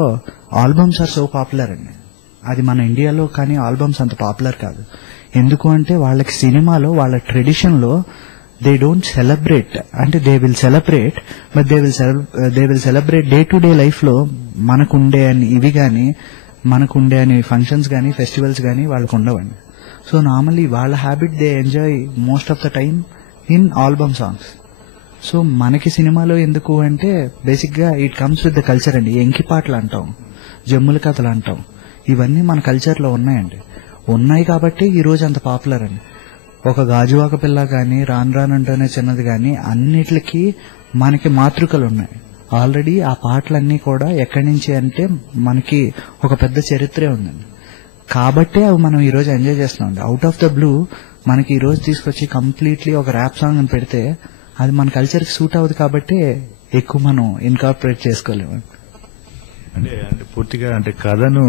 ఆల్బమ్స్ ఆర్ సో పాపులర్ అండి. అది మన ఇండియాలో కానీ ఆల్బమ్స్ అంత పాపులర్ కాదు. ఎందుకు అంటే వాళ్ళకి సినిమాలో వాళ్ళ ట్రెడిషన్ లో they don't celebrate, అంటే they will celebrate, but they will celebrate day to day life లో మనకుండే అని ఇవి గాని, మనకుండే అని ఫంక్షన్స్ గాని ఫెస్టివల్స్ గాని వాళ్ళకు ఉండవండి. సో నార్మల్లీ వాళ్ళ habit they enjoy most of the time in album songs. So మనకి సినిమాలో ఎందుకు అంటే బేసిక్ గా it comes with the culture అండి. ఎంకి పాటలు అంటాం, జమ్ముల కథలు అంటాం, ఇవన్నీ మన కల్చర్ లో ఉన్నాయి కాబట్టి ఈ రోజు అంత పాపులర్ అండి. ఒక గాజువాక పిల్ల గాని, రాను రానంటేనే చిన్నది గాని, అన్నిటికీ మనకి మాతృకలు ఉన్నాయి ఆల్రెడీ. ఆ పాటలన్నీ కూడా ఎక్కడి నుంచి అంటే మనకి ఒక పెద్ద చరిత్రే ఉందండి. కాబట్టే అవి మనం ఈ రోజు ఎంజాయ్ చేస్తున్నాం. అవుట్ ఆఫ్ ద బ్లూ మనకి ఈ రోజు తీసుకొచ్చి కంప్లీట్లీ ఒక ర్యాప్ సాంగ్ అని పెడితే అది మన కల్చర్ కి సూట్ అవ్వదు కాబట్టి ఎక్కువ మనం ఇన్కార్పొరేట్ చేసుకోలేము. అంటే పూర్తిగా అంటే కథను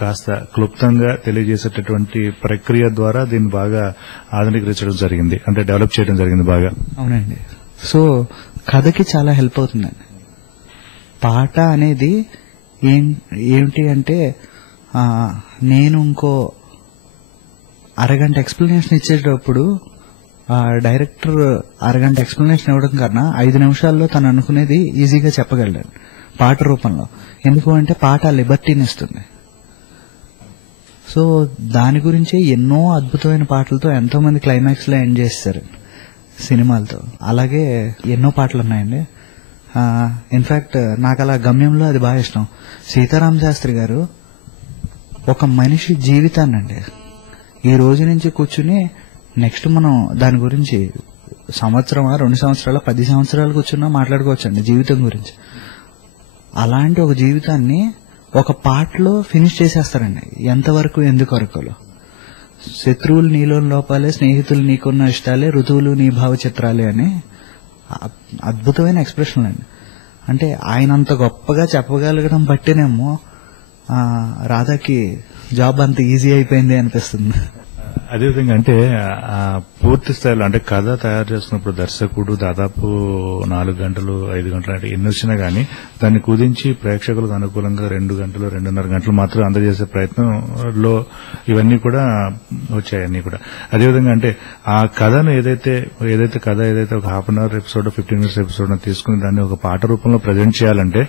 కాస్త క్లుప్తంగా తెలియజేసేటటువంటి ప్రక్రియ ద్వారా దీన్ని బాగా ఆధునీకరించడం జరిగింది, అంటే డెవలప్ చేయడం జరిగింది బాగా. అవునండి. సో కథకి చాలా హెల్ప్ అవుతుందండి. పాట అనేది ఏమిటి అంటే, నేను ఇంకో అరగంట ఎక్స్ప్లెనేషన్ ఇచ్చేటప్పుడు డైరెక్టర్ అరగంట ఎక్స్ప్లెనేషన్ ఇవ్వడం కన్నా 5 నిమిషాల్లో తను అనుకునేది ఈజీగా చెప్పగలడు పాట రూపంలో. ఎందుకు అంటే పాట లిబర్టీని ఇస్తుంది. సో దాని గురించి ఎన్నో అద్భుతమైన పాటలతో ఎంతో మంది క్లైమాక్స్ లో ఎండ్ చేస్తారు సినిమాలతో. అలాగే ఎన్నో పాటలు ఉన్నాయండి. ఇన్ఫాక్ట్ నాకు అలా గమ్యంలో అది బాగా ఇష్టం. సీతారామ శాస్త్రి గారు ఒక మనిషి జీవితాన్ని అండి ఈ రోజు నుంచి కూర్చుని నెక్స్ట్ మనం దాని గురించి సంవత్సరమా 2 సంవత్సరాల 10 సంవత్సరాలు కూర్చున్నా మాట్లాడుకోవచ్చండి జీవితం గురించి. అలాంటి ఒక జీవితాన్ని ఒక పాటలో ఫినిష్ చేసేస్తారండి. ఎంతవరకు ఎందుకు వరకులో శత్రువులు నీలో లోపాలే, స్నేహితులు నీకున్న ఇష్టాలే, ఋతువులు నీ భావ చిత్రాలే అని అద్భుతమైన ఎక్స్ప్రెషన్ అండి. అంటే ఆయన అంత గొప్పగా చెప్పగలగడం బట్టేనేమో రాధాకి జాబ్ అంత ఈజీ అయిపోయింది అనిపిస్తుంది. అదేవిధంగా అంటే పూర్తి స్థాయిలో అంటే కథ తయారు చేసుకున్నప్పుడు దర్శకుడు దాదాపు 4 గంటలు 5 గంటలు అంటే ఎన్ని వచ్చినా గానీ దాన్ని కుదించి ప్రేక్షకులకు అనుకూలంగా 2 గంటలు 2.5 గంటలు మాత్రం అందజేసే ప్రయత్నంలో ఇవన్నీ కూడా వచ్చాయి అన్ని కూడా. అదేవిధంగా అంటే ఆ కథను ఏదైతే ఒక half an our episode 15 minutes episode తీసుకుని దాన్ని ఒక పాట రూపంలో ప్రజెంట్ చేయాలంటే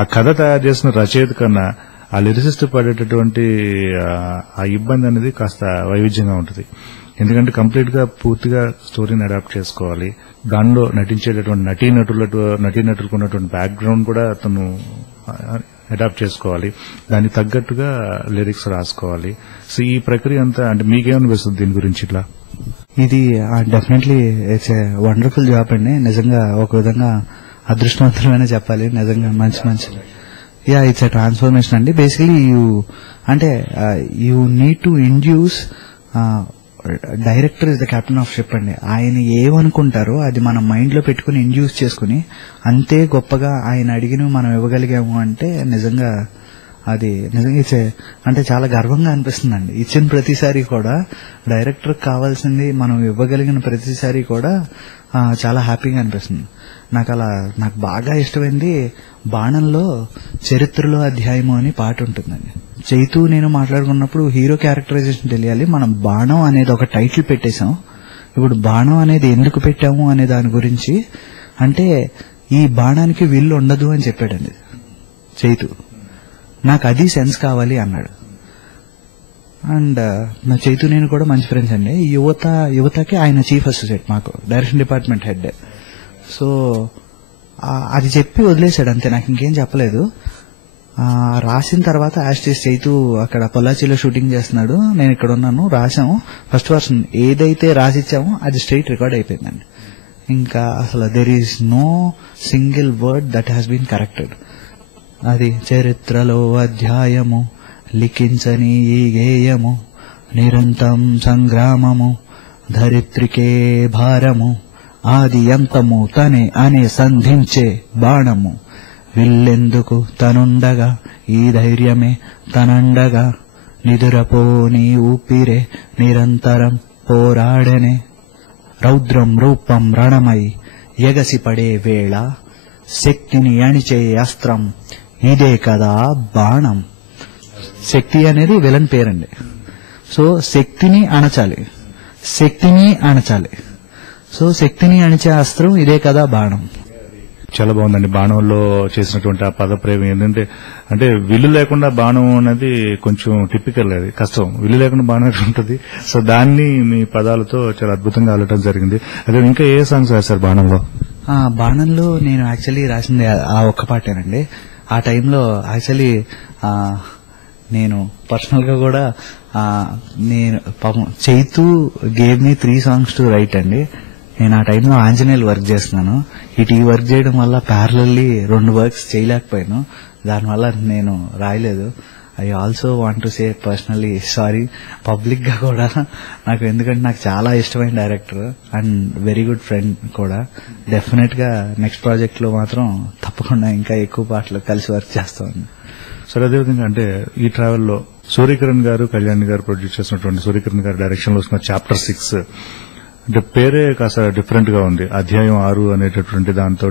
ఆ కథ తయారు చేసిన రచయిత కన్నా ఆ లిరిసిస్ట్ పడేటటువంటి ఆ ఇబ్బంది అనేది కాస్త వైవిధ్యంగా ఉంటుంది. ఎందుకంటే కంప్లీట్ గా పూర్తిగా స్టోరీని అడాప్ట్ చేసుకోవాలి. దానిలో నటించేటటువంటి నటీనటులకు ఉన్నటువంటి బ్యాక్గ్రౌండ్ కూడా అతను అడాప్ట్ చేసుకోవాలి. దానికి తగ్గట్టుగా లిరిక్స్ రాసుకోవాలి. సో ఈ ప్రక్రియ అంతా అంటే మీకేమనిపిస్తుంది దీని గురించి? ఇట్లా ఇది definitely it's a wonderful job అండి. నిజంగా ఒక విధంగా అదృష్టవంతులనే చెప్పాలి. నిజంగా మంచి ఇట్స్ ఎ ట్రాన్స్ఫర్మేషన్ అండి. Basically you need to induce director is the captain of ship అండి. ఆయన ఏమనుకుంటారో అది మన మైండ్ లో పెట్టుకుని ఇండ్యూస్ చేసుకుని అంతే గొప్పగా ఆయన అడిగినవి మనం ఇవ్వగలిగాము అంటే నిజంగా అంటే చాలా గర్వంగా అనిపిస్తుందండి. ఇచ్చిన ప్రతిసారి కూడా డైరెక్టర్ కావాల్సింది మనం ఇవ్వగలిగిన ప్రతిసారి కూడా చాలా హ్యాపీగా అనిపిస్తుంది. నాకు బాగా ఇష్టమైంది బాణంలో చరిత్రలో అధ్యాయము అని పాట ఉంటుందండి. చైతూ నేను మాట్లాడుకున్నప్పుడు హీరో క్యారెక్టరైజేషన్ తెలియాలి. మనం బాణం అనేది ఒక టైటిల్ పెట్టేశాం. ఇప్పుడు బాణం అనేది ఎందుకు పెట్టాము అనే దాని గురించి అంటే ఈ బాణానికి విల్లు ఉండదు అని చెప్పాడండి చైతూ. నాకు అది సెన్స్ కావాలి అన్నాడు. అండ్ నా చైతూ నేను కూడా మంచి ఫ్రెండ్స్ అండి. యువతకి ఆయన చీఫ్ అసోసియేట్, మాకు డైరెక్షన్ డిపార్ట్మెంట్ హెడ్. సో అది చెప్పి వదిలేశాడు అంతే, నాకు ఇంకేం చెప్పలేదు. రాసిన తర్వాత యాస్టీస్ చైతూ అక్కడ పొల్లాచిలో షూటింగ్ చేస్తున్నాడు, నేను ఇక్కడ ఉన్నాను, రాసాము. ఫస్ట్ వర్షన్ ఏదైతే రాసిచ్చామో అది స్ట్రైట్ రికార్డ్ అయిపోయిందండి. ఇంకా అసలు there is no single word that has been corrected. అది చరిత్రలో అధ్యాయము లిఖించని ఈ గేయము, నిరంతరం సంగ్రామము ధరిత్రికే భారము, ఆది అంతము తనే అనే సంధించే బాణము, విల్లెందుకు తనుండగా ఈ ధైర్యమే తనండగా, నిదురపోని ఊపిరే నిరంతరం పోరాడనే, రౌద్రం రూపం రణమై ఎగసిపడే వేళ, శక్తిని అణిచే అస్త్రం ఇదే కదా బాణం. శక్తి అనేది విలన్ పేరండి. సో శక్తిని అణచాలి. సో శక్తిని అణిచే అస్త్రం ఇదే కదా బాణం. చాలా బాగుందండి. బాణంలో చేసినటువంటి ఆ పదప్రయోగం ఏంటంటే అంటే విల్లు లేకుండా బాణం అనేది కొంచెం టిపికల్, అది కష్టం. విల్లు లేకుండా బాణం ఎట్లా ఉంటుంది. సో దాన్ని మీ పదాలతో చాలా అద్భుతంగా అల్లటం జరిగింది. అదే ఇంకా ఏ సాంగ్స్ రాశారు బాణంలో? బాణంలో నేను యాక్చువల్లీ రాసింది ఆ ఒక్క పాటేనండి. ఆ టైంలో యాక్చువల్లీ నేను పర్సనల్ గా కూడా నేను పాపం Chaitu gave me 3 songs to right అండి. నేను ఆ టైంలో ఆంజనేయులు వర్క్ చేస్తున్నాను. ఈ వర్క్ చేయడం వల్ల ప్యారలల్లీ 2 వర్క్స్ చేయలేకపోయాను. దానివల్ల నేను రాయలేదు. I also want to say personally sorry public గా కూడా. ఎందుకంటే నాకు చాలా ఇష్టమైన director and very good friend కూడా. డెఫినెట్ గా నెక్స్ట్ ప్రాజెక్ట్ లో మాత్రం తప్పకుండా ఇంకా ఎక్కువ పాటలు కలిసి వర్క్ చేస్తాను. సరే, అదేవిధంగా అంటే ఈ ట్రావెల్లో సూర్యకిరణ్ గారు, కళ్యాణ్ గారు ప్రొడ్యూస్ చేసినటువంటి సూర్యకిరణ్ గారు డైరెక్షన్ లో వస్తున్న చాప్టర్ 6 అంటే పేరే కాస్త డిఫరెంట్ గా ఉంది. అధ్యాయం 6 అనేటటువంటి దాంతో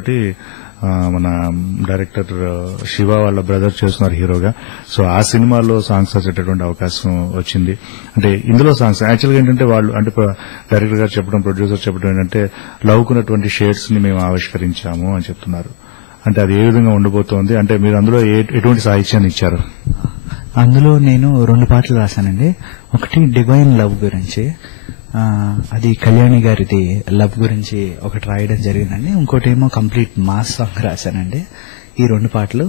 మన డైరెక్టర్ శివ వాళ్ళ బ్రదర్ చేస్తున్నారు హీరోగా. సో ఆ సినిమాలో సాంగ్స్ వచ్చేటటువంటి అవకాశం వచ్చింది. అంటే ఇందులో సాంగ్స్ యాక్చువల్గా ఏంటంటే వాళ్ళు అంటే డైరెక్టర్ గారు చెప్పడం, ప్రొడ్యూసర్ చెప్పడం ఏంటంటే లవ్కున్నటువంటి షేడ్స్ ని మేము ఆవిష్కరించాము అని చెప్తున్నారు. అంటే అది ఏ విధంగా ఉండబోతోంది? అంటే మీరు అందులో ఎటువంటి సాహిత్యాన్ని ఇచ్చారు? అందులో నేను 2 పాటలు రాశానండి. ఒకటి డివైన్ లవ్ గురించి, అది కళ్యాణి గారిది లవ్ గురించి ఒకటి రాయడం జరిగిందండి. ఇంకోటి ఏమో కంప్లీట్ మాస్ సాంగ్ రాశానండి. ఈ 2 పాటలు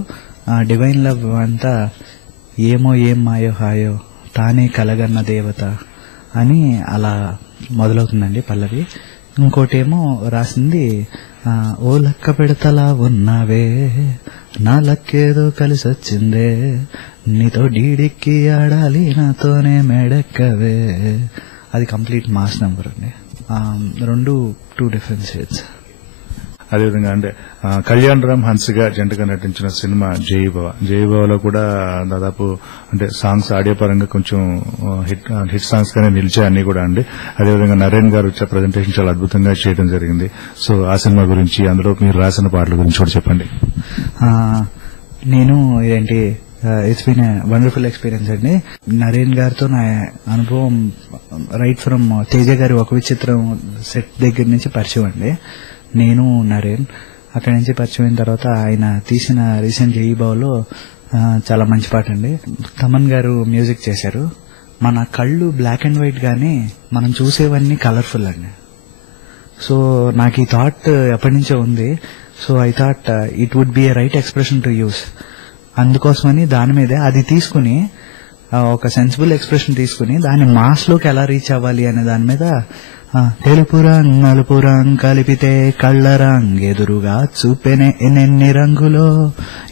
డివైన్ లవ్ అంతా ఏమో ఏం మాయో హాయో తానే కలగన్న దేవత అని అలా మొదలవుతుందండి పల్లవి. ఇంకోటేమో రాసింది ఓ లక్క పెడతలా ఉన్నావే నా లక్కేదో కలిసి వచ్చిందే నీతో డీడిక్కి ఆడాలి నాతోనే మెడక్కవే. అది కంప్లీట్ మాస్ నెంబర్ అండి. రెండు 2 డిఫరెంట్ షేడ్స్. అదేవిధంగా అంటే కళ్యాణ్ రామ్ హన్సిగా జంటగా నటించిన సినిమా జయభవలో కూడా దాదాపు అంటే సాంగ్స్ ఆడియో పరంగా కొంచెం హిట్ సాంగ్స్ గానే నిలిచాయి అన్ని కూడా అండి. అదేవిధంగా నరేన్ గారు వచ్చే ప్రజెంటేషన్ చాలా అద్భుతంగా చేయడం జరిగింది. సో ఆ సినిమా గురించి, అందులో మీరు రాసిన పాటల గురించి కూడా చెప్పండి. నేను ఇట్స్ బీన్ వండర్ఫుల్ ఎక్స్పీరియన్స్ అండి. నరేన్ గారితో నా అనుభవం రైట్ ఫ్రమ్ తేజ గారి ఒక విచిత్రం సెట్ దగ్గర నుంచి పరిచయం అండి. నేను నరేన్ అక్కడి నుంచి పరిచయం అయిన తర్వాత ఆయన తీసిన రీసెంట్ జయబావులో చాలా మంచి పాట అండి. తమన్ గారు మ్యూజిక్ చేశారు. మన కళ్ళు బ్లాక్ అండ్ వైట్ గానే మనం చూసేవన్నీ కలర్ఫుల్ అండి. సో నాకు ఈ థాట్ ఎప్పటి నుంచో ఉంది. So I thought it would be a right expression to use. అందుకోసమని దాని మీదే అది తీసుకుని ఒక సెన్సిబుల్ ఎక్స్ప్రెషన్ తీసుకుని దాన్ని మాస్ లోకి ఎలా రీచ్ అవ్వాలి అనే దాని మీద తెలుపు రంగు నలుపు రంగు కలిపితే కళ్ళ రంగు ఎదురుగా చూపెనే ఎన్నెన్ని రంగులో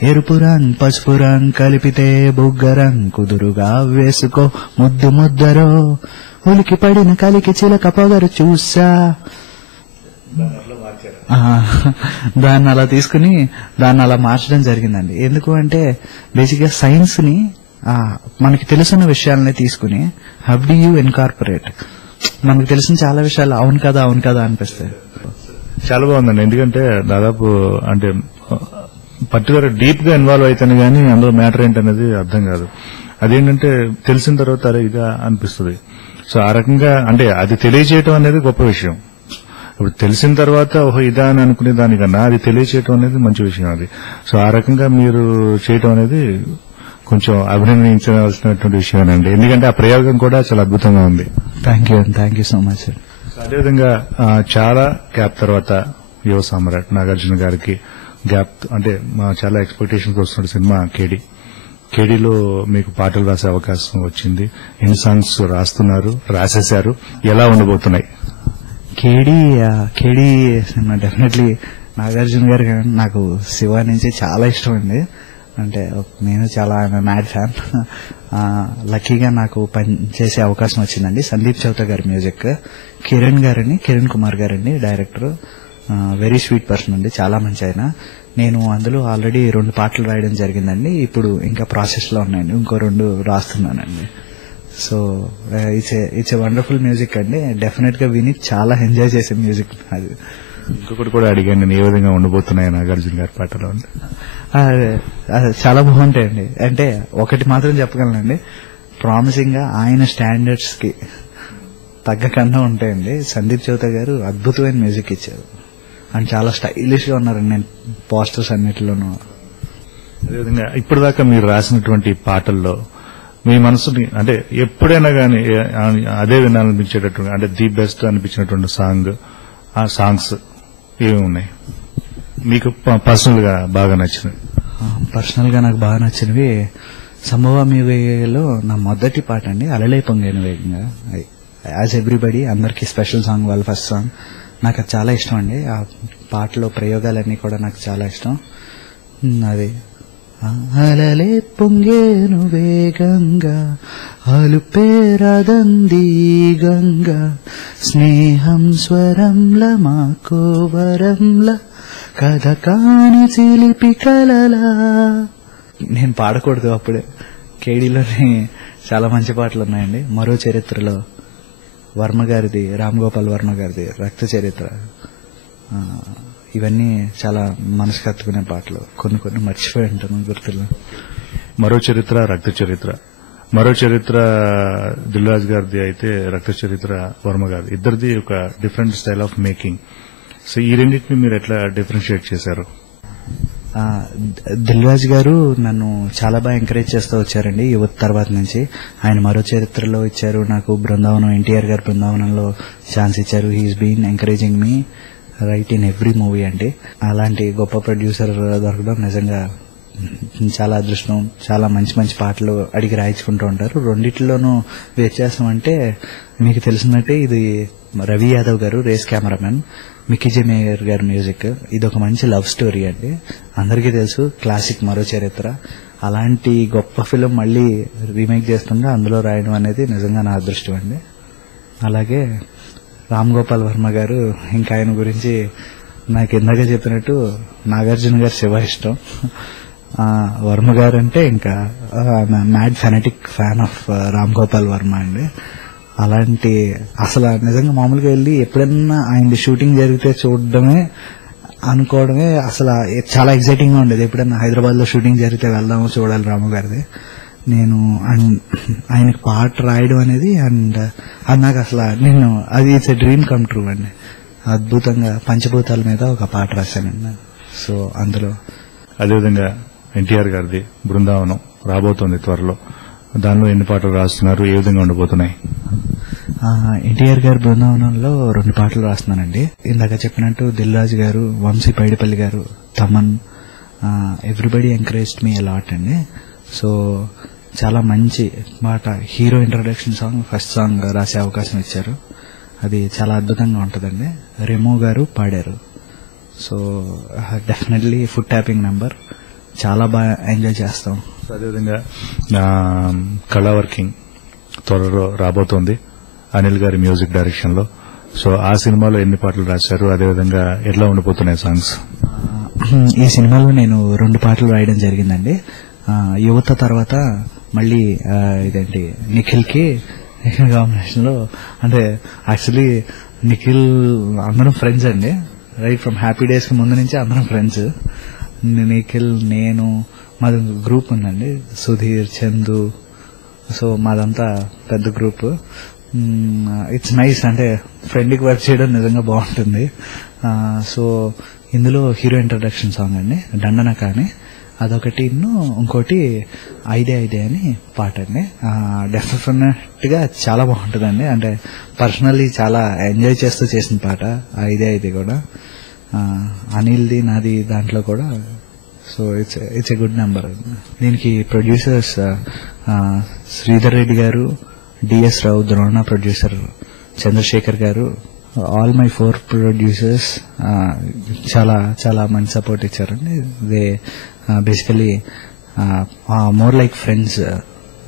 ఎరుపు రంగు పసుపు రంగు కలిపితే బుగ్గ రంగు కుదురుగా వేసుకో ముద్దు ముద్దరో ఉలికి పడిన కలికి చిలక పొగరు చూసా. దాన్ని అలా తీసుకుని దాన్ని అలా మార్చడం జరిగిందండి. ఎందుకు అంటే బేసిక్ గా సైన్స్ ని మనకి తెలుసున్న విషయాలనే తీసుకుని హౌ డు యూ ఇన్కార్పొరేట్, మనకు తెలిసిన చాలా విషయాలు అవును కదా అనిపిస్తాయి. చాలా బాగుందండి. ఎందుకంటే దాదాపు అంటే పర్టికులర్ డీప్ గా ఇన్వాల్వ్ అయితేనే గానీ అందులో మ్యాటర్ ఏంటనేది అర్థం కాదు. అదేంటంటే తెలిసిన తర్వాత అరే ఇదా అనిపిస్తుంది. సో ఆ రకంగా అంటే అది తెలియజేయటం అనేది గొప్ప విషయం. ఇప్పుడు తెలిసిన తర్వాత ఓహో ఇదా అని అనుకునే దానికన్నా అది తెలియజేయటం అనేది మంచి విషయం. అది సో ఆ రకంగా మీరు చేయటం అనేది కొంచెం అభినందించవలసినటువంటి విషయమేనండి. ఎందుకంటే ఆ ప్రయోగం కూడా చాలా అద్భుతంగా ఉంది. Thank you so much sir. అదేవిధంగా చాలా గ్యాప్ తర్వాత యువ సామ్రాట్ నాగార్జున గారికి గ్యాప్ అంటే చాలా ఎక్స్పెక్టేషన్స్ వస్తున్న సినిమా కేడీలో మీకు పాటలు రాసే అవకాశం వచ్చింది. ఎన్ని సాంగ్స్ రాసేశారు, ఎలా ఉండబోతున్నాయి? కేడీ సినిమా డెఫినెట్లీ నాగార్జున గారు నాకు శివ నుంచి చాలా ఇష్టం అండి. అంటే నేను చాలా మ్యాడ్ ఫ్యాన్. లక్కీగా నాకు పనిచేసే అవకాశం వచ్చిందండి. సందీప్ చౌత గారి మ్యూజిక్, కిరణ్ కుమార్ గారండి డైరెక్టర్. వెరీ స్వీట్ పర్సన్ అండి, చాలా మంచి ఆయన. నేను అందులో ఆల్రెడీ 2 పాటలు రాయడం జరిగిందండి. ఇప్పుడు ఇంకా ప్రాసెస్ లో ఉన్నాయండి, ఇంకో 2 రాస్తున్నానండి. So it's a wonderful music అండి. డెఫినెట్ గా విని చాలా ఎంజాయ్ చేసే మ్యూజిక్ అది. ఇంకొకటి కూడా అడిగాను నేను, ఏ విధంగా ఉండబోతున్నాయి నాగార్జున గారి పాటలు? చాలా బాగుంటాయండి. అంటే ఒకటి మాత్రం చెప్పగలనండి, ప్రామిసింగ్ గా ఆయన స్టాండర్డ్స్ కి తగ్గకుండా ఉంటాయండి. సందీప్ చౌత గారు అద్భుతమైన మ్యూజిక్ ఇచ్చారు అండ్ చాలా స్టైలిష్ గా ఉన్నారండి నేను పోస్టర్స్ అన్నిటిలోనూ. అదేవిధంగా ఇప్పటిదాకా మీరు రాసినటువంటి పాటల్లో మీ మనసుని అంటే ఎప్పుడైనా కానీ అదే వినాలనిపించేటటువంటి అంటే ది బెస్ట్ అనిపించినటువంటి సాంగ్స్ ఏమి ఉన్నాయి మీకు పర్సనల్ గా బాగా నచ్చినవి? పర్సనల్ గా నాకు బాగా నచ్చినవి సంభవమిలో నా మొదటి పాట అండి, అలలే పొంగేను వేగంగా. యాజ్ ఎవ్రీబడి అందరికి స్పెషల్ సాంగ్, వాళ్ళ ఫస్ట్ సాంగ్. నాకు అది చాలా ఇష్టం అండి. ఆ పాటలో ప్రయోగాలన్నీ కూడా నాకు చాలా ఇష్టం. అది అలలే పొంగేను వేగంగా అలుపేరదంది గంగా స్నేహం స్వరంల మాకో వరంల కథ కాని చిలిపి కలలా. నేను పాడకూడదు అప్పుడే. కేడీలోని చాలా మంచి పాటలు ఉన్నాయండి. మరో చరిత్రలో వర్మ గారిది, రామ్ గోపాల్ వర్మ గారిది రక్త చరిత్ర, ఇవన్నీ చాలా మనసు కత్తుకునే పాటలు. కొన్ని మర్చిపోయి ఉంటాను, గుర్తులు. మరో చరిత్ర, రక్త చరిత్ర. మరో చరిత్ర దిల్ రాజు గారిది అయితే రక్త చరిత్ర వర్మ గారిది. ఇద్దరిది ఒక different style of making. So ఈ రెండింటిని మీరు ఎట్లా డిఫరెన్షియేట్ చేశారు? దిల్ రాజు గారు నన్ను చాలా బాగా ఎంకరేజ్ చేస్తూ వచ్చారండి యువత తర్వాత నుంచి. ఆయన మరో చరిత్రలో ఇచ్చారు నాకు, బృందావనం ఎన్టీఆర్ గారి బృందావనంలో ఛాన్స్ ఇచ్చారు. He's been encouraging me right in every movie అండి. అలాంటి గొప్ప ప్రొడ్యూసర్ దొరకడం నిజంగా చాలా అదృష్టం. చాలా మంచి మంచి పాటలు అడిగి రాయించుకుంటూ ఉంటారు. రెండిట్లోనూ వ్యత్యాసం అంటే మీకు తెలిసినట్టే ఇది రవి యాదవ్ గారు race cameraman, Mickey J Meyer గారి మ్యూజిక్. ఇది ఒక మంచి లవ్ స్టోరీ అండి. అందరికీ తెలుసు క్లాసిక్ మరో చరిత్ర. అలాంటి గొప్ప ఫిలిం మళ్ళీ రీమేక్ చేస్తుంటే అందులో రాయడం అనేది నిజంగా నా అదృష్టం అండి. అలాగే రామ్ గోపాల్ వర్మ గారు, ఇంకా ఆయన గురించి నాకు ఇందాక చెప్పినట్టు నాగార్జున గారు శివ ఇష్టం. వర్మ గారు అంటే ఇంకా mad phonetic fan of Ram Gopal Varma అండి. అలాంటి అసలు నిజంగా మామూలుగా వెళ్ళి ఎప్పుడన్నా ఆయన షూటింగ్ జరిగితే చూడడమే అనుకోవడమే అసలు చాలా ఎక్సైటింగ్ గా ఉండేది. ఎప్పుడన్నా హైదరాబాద్ లో షూటింగ్ జరిగితే వెళ్దాము చూడాలి రాము గారిది. నేను ఆయనకి పాట రాయడం అనేది అండ్ అది నాకు అసలు అది it's a dream come true అండి. అద్భుతంగా పంచభూతాల మీద ఒక పాట రాశానండి. సో అందులో అదేవిధంగా ఎన్టీఆర్ గారిది బృందావనం రాబోతోంది త్వరలో. దానిలో ఎన్ని పాటలు రాస్తున్నారు, ఏ విధంగా ఉండబోతున్నాయి? ఎన్టీఆర్ గారి బృందావనంలో 2 పాటలు రాస్తున్నానండి. ఇందాక చెప్పినట్టు దిల్ రాజు గారు, వంశీ పైడిపల్లి గారు, Thaman, everybody encouraged me a lot అండి. సో చాలా మంచి పాట, hero introduction song, first song రాసే అవకాశం ఇచ్చారు. అది చాలా అద్భుతంగా ఉంటుందండి. రెమో గారు పాడారు. So definitely food tapping number, చాలా బాగా ఎంజాయ్ చేస్తాం. అదేవిధంగా కళా వర్కింగ్ త్వరలో రాబోతోంది అనిల్ గారి మ్యూజిక్ డైరెక్షన్ లో. సో ఆ సినిమాలో ఎన్ని పాటలు రాశారు, అదేవిధంగా ఎట్లా ఉండిపోతున్నాయి సాంగ్స్? ఈ సినిమాలో నేను 2 పాటలు రాయడం జరిగిందండి. యువత తర్వాత మళ్ళీ ఇదేంటి నిఖిల్ కాంబినేషన్ లో. అంటే యాక్చువల్లీ నిఖిల్ అందరం ఫ్రెండ్స్ అండి. రైట్ ఫ్రమ్ హ్యాపీ డేస్ కి ముందు నుంచి అందరం ఫ్రెండ్స్. నిఖిల్, నేను, మాది గ్రూప్ ఉందండి, సుధీర్, చందు. సో మాదంతా పెద్ద గ్రూప్. ఇట్స్ నైస్, అంటే ఫ్రెండ్కి వర్క్ చేయడం నిజంగా బాగుంటుంది. సో ఇందులో హీరో ఇంట్రడక్షన్ సాంగ్ అండి, దండన కానీ అదొకటి, ఇంకోటి ఐదే అని పాట అండి. డెఫినెట్ గా చాలా బాగుంటుందండి. అంటే పర్సనల్లీ చాలా ఎంజాయ్ చేస్తూ చేసిన పాట ఐదే కూడా. అనిల్ది నాది దాంట్లో కూడా. So it's a good number. దీనికి ప్రొడ్యూసర్స్ శ్రీధర్ రెడ్డి గారు, డిఎస్ రావు, ద్రోణ ప్రొడ్యూసర్ చంద్రశేఖర్ గారు, ఆల్ మై 4 ప్రొడ్యూసర్స్ చాలా చాలా మంచి సపోర్ట్ ఇచ్చారండి. They basically more like friends,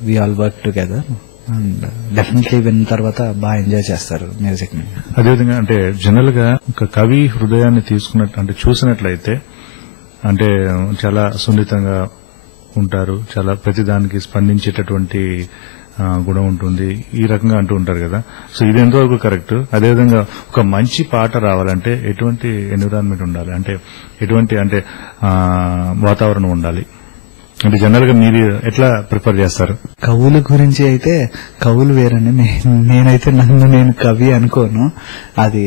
we all work together and definitely విన్న తర్వాత బాగా ఎంజాయ్ చేస్తారు మ్యూజిక్ ని. అదేవిధంగా అంటే జనరల్ గా ఒక కవి హృదయాన్ని తీసుకున్నట్టు అంటే చూసినట్లయితే అంటే చాలా సున్నితంగా ఉంటారు, చాలా ప్రతిదానికి స్పందించేటటువంటి గుణం ఉంటుంది, ఈ రకంగా అంటూ ఉంటారు కదా. సో ఇది ఎంతవరకు కరెక్ట్? అదేవిధంగా ఒక మంచి పాట రావాలంటే ఎటువంటి ఎన్విరాన్మెంట్ ఉండాలి, అంటే ఎటువంటి అంటే వాతావరణం ఉండాలి? అంటే జనరల్ గా మీరు ఎట్లా ప్రిఫర్ చేస్తారు? కవుల గురించి అయితే కవులు వేరండి. నేనైతే నేను కవి అనుకోను. అది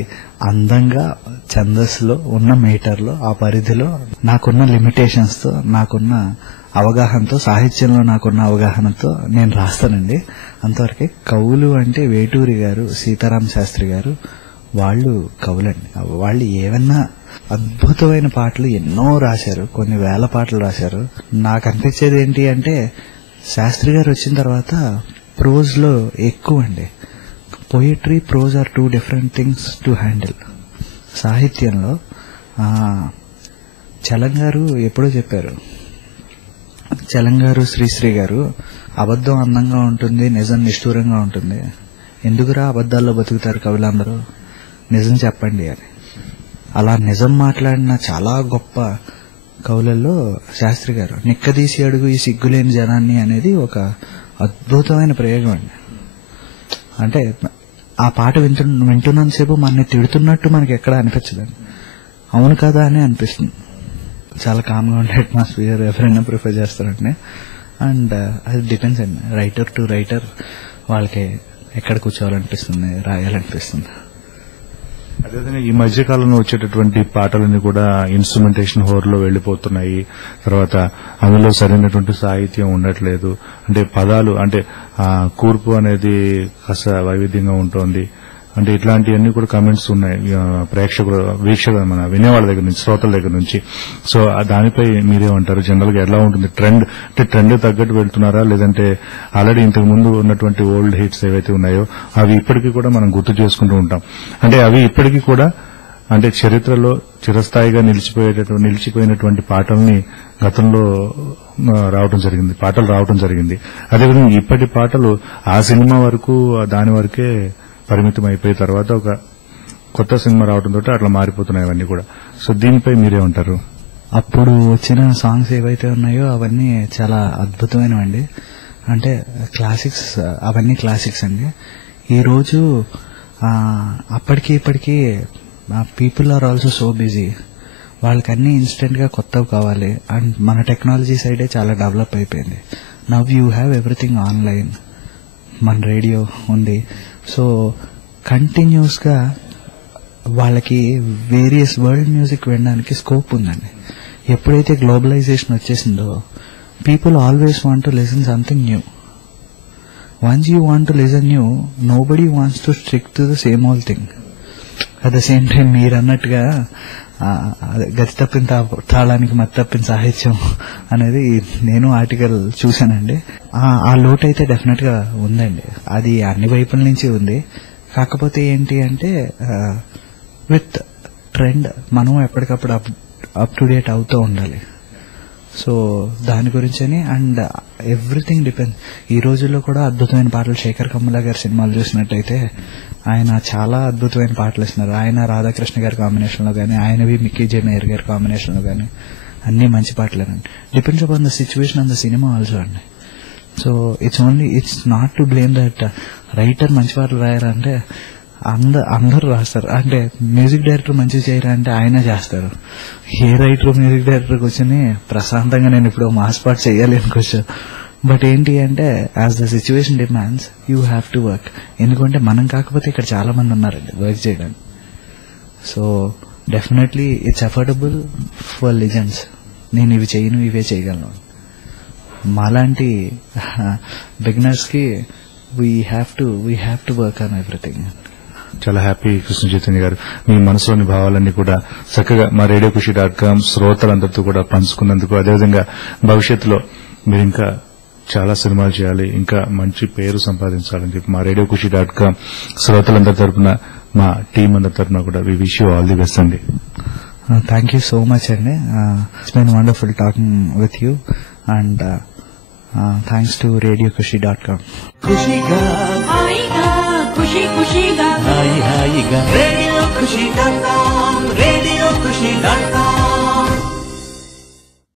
అందంగా ఛందస్సులో ఉన్న మీటర్లో ఆ పరిధిలో నాకున్న లిమిటేషన్స్ తో, నాకున్న అవగాహనతో, సాహిత్యంలో నాకున్న అవగాహనతో నేను రాస్తానండి. అంతవరకే. కవులు అంటే వేటూరి గారు, సీతారామ శాస్త్రి గారు, వాళ్ళు కవులండి. వాళ్ళు ఏమన్నా అద్భుతమైన పాటలు ఎన్నో రాశారు, కొన్ని వేల పాటలు రాశారు. నాకు అనిపించేది ఏంటి అంటే శాస్త్రి గారు వచ్చిన తర్వాత ప్రోజ్ లో ఎక్కువ అండి. Poetry, prose are 2 different things to handle. సాహిత్యంలో చలంగారు ఎప్పుడో చెప్పారు, చలంగారు, శ్రీశ్రీ గారు, అబద్ధం అందంగా ఉంటుంది, నిజం నిష్ఠూరంగా ఉంటుంది, ఎందుకురా అబద్దాల్లో బతుకుతారు కవులందరూ, నిజం చెప్పండి అని. అలా నిజం మాట్లాడిన చాలా గొప్ప కవులలో శాస్త్రి గారు. నిక్కదీసి అడుగు ఈ సిగ్గులేని జనాన్ని అనేది ఒక అద్భుతమైన ప్రయోగం అండి. అంటే ఆ పాట వింటున్నంతసేపు మనని తిడుతున్నట్టు మనకి ఎక్కడ అనిపించదండి, అవును కదా అని అనిపిస్తుంది. చాలా కామ్గా ఉండే అట్మాస్ఫియర్ ఎవరైనా ప్రిఫర్ చేస్తారండి. అండ్ అది డిపెండ్స్ అండి, రైటర్ టు రైటర్, వాళ్ళకి ఎక్కడ కూర్చోవాలనిపిస్తుంది, రాయాలనిపిస్తుంది. అదేవిధంగా ఈ మధ్య కాలంలో వచ్చేటటువంటి పాటలన్నీ కూడా ఇన్స్ట్రుమెంటేషన్ హోర్లో వెళ్లిపోతున్నాయి. తర్వాత అందులో సరైనటువంటి సాహిత్యం ఉండట్లేదు. అంటే పదాలు అంటే కూర్పు అనేది కాస్త వైవిధ్యంగా ఉంటుంది. అంటే ఇట్లాంటివన్నీ కూడా కామెంట్స్ ఉన్నాయి ప్రేక్షకుల మన వినేవాళ్ళ దగ్గర నుంచి, శ్రోతల దగ్గర నుంచి. సో దానిపై మీరేమంటారు? జనరల్ గా ఎలా ఉంటుంది ట్రెండ్? అంటే ట్రెండ్ తగ్గట్టు వెళ్తున్నారా, లేదంటే ఆల్రెడీ ఇంతకు ముందు ఉన్నటువంటి ఓల్డ్ హిట్స్ ఏవైతే ఉన్నాయో అవి ఇప్పటికీ కూడా మనం గుర్తు చేసుకుంటూ ఉంటాం. అంటే అవి ఇప్పటికీ కూడా అంటే చరిత్రలో చిరస్థాయిగా నిలిచిపోయినటువంటి పాటల్ని గతంలో పాటలు రావడం జరిగింది. అదేవిధంగా ఇప్పటి పాటలు ఆ సినిమా వరకు దాని వరకే పరిమితం అయిపోయిన తర్వాత ఒక కొత్త సినిమా రావడంతో అట్లా మారిపోతున్నాయి అవన్నీ కూడా. సో దీనిపై మీరేమంటారు? అప్పుడు వచ్చిన సాంగ్స్ ఏవైతే ఉన్నాయో అవన్నీ చాలా అద్భుతమైనవండి. అంటే క్లాసిక్స్, అవన్నీ క్లాసిక్స్ అండి. ఈ రోజు అప్పటికి ఇప్పటికీ people are also so busy. వాళ్ళకి అన్ని ఇన్స్టెంట్ గా కొత్తవి కావాలి. అండ్ మన టెక్నాలజీ సైడే చాలా డెవలప్ అయిపోయింది. Now you have everything online, మన రేడియో ఉంది. సో కంటిన్యూస్ గా వాళ్ళకి వేరియస్ వరల్డ్ మ్యూజిక్ వినడానికి స్కోప్ ఉందండి. ఎప్పుడైతే గ్లోబలైజేషన్ వచ్చేసిందో people always want to listen something new. Once you want to listen new, nobody wants to stick to the same all thing. At the same time మీరు అన్నట్టుగా గతి తప్పిన తాళానికి మతి తప్పిన సాహిత్యం అనేది నేను ఆర్టికల్ చూశానండి. ఆ లోటు అయితే డెఫినెట్ గా ఉందండి. అది అన్ని వైపుల నుంచి ఉంది. కాకపోతే ఏంటి అంటే విత్ ట్రెండ్ మనం ఎప్పటికప్పుడు అప్ టు డేట్ అవుతూ ఉండాలి. సో దాని గురించని అండ్ ఎవ్రీథింగ్ డిపెండ్స్. ఈ రోజుల్లో కూడా అద్భుతమైన పాటలు, శేఖర్ కమ్ముల గారి సినిమాలు చూసినట్టయితే ఆయన చాలా అద్భుతమైన పాటలు ఇస్తున్నారు. ఆయన రాధాకృష్ణ గారి కాంబినేషన్ లో గానీ, ఆయనవి మిక్కీ జే మేయర్ గారి కాంబినేషన్ లో గానీ అన్ని మంచి పాటలేనండి. Depends upon the situation on the cinema also అండి. So it's not to blame that writer మంచి పాటలు రాయారంటే అందరూ రాస్తారు. అంటే మ్యూజిక్ డైరెక్టర్ మంచిగా చేయరా అంటే ఆయన చేస్తారు. ఏ రైటర్ మ్యూజిక్ డైరెక్టర్ కూర్చొని ప్రశాంతంగా నేను ఇప్పుడు మాస్ పాట చేయాలి అనుకోవచ్చు. బట్ ఏంటి అంటే as the situation demands you have to work. ఎందుకంటే మనం కాకపోతే ఇక్కడ చాలా మంది ఉన్నారండి వర్క్ చేయడానికి. So definitely it's affordable for legends. నేను ఇవి చేయను, ఇవే చేయగలను. మాలాంటి బిగినర్స్ కి we have to work on everything. చాలా హ్యాపీ కృష్ణ చైతన్య గారు, మీ మనసులోని భావాలన్నీ కూడా చక్కగా మా రేడియోఖుషి.com శ్రోతలందరితో కూడా పంచుకున్నందుకు, అదేవిధంగా భవిష్యత్తులో మీరు ఇంకా చాలా సినిమాలు చేయాలి, ఇంకా మంచి పేరు సంపాదించాలని చెప్పి మా రేడియోఖుషి.com శ్రోతలందరి తరఫున, మా టీం అందరి తరఫున కూడా we wish you all the best అండి. థ్యాంక్ యూ సో మచ్ అండి. It's been wonderful talking with you and thanks to రేడియోఖుషి.com. ఖుషిగా హాయిగా ఖుషి ఖుషిగా హాయిగా రేడియో ఖుషి.com, రేడియో ఖుషి.com.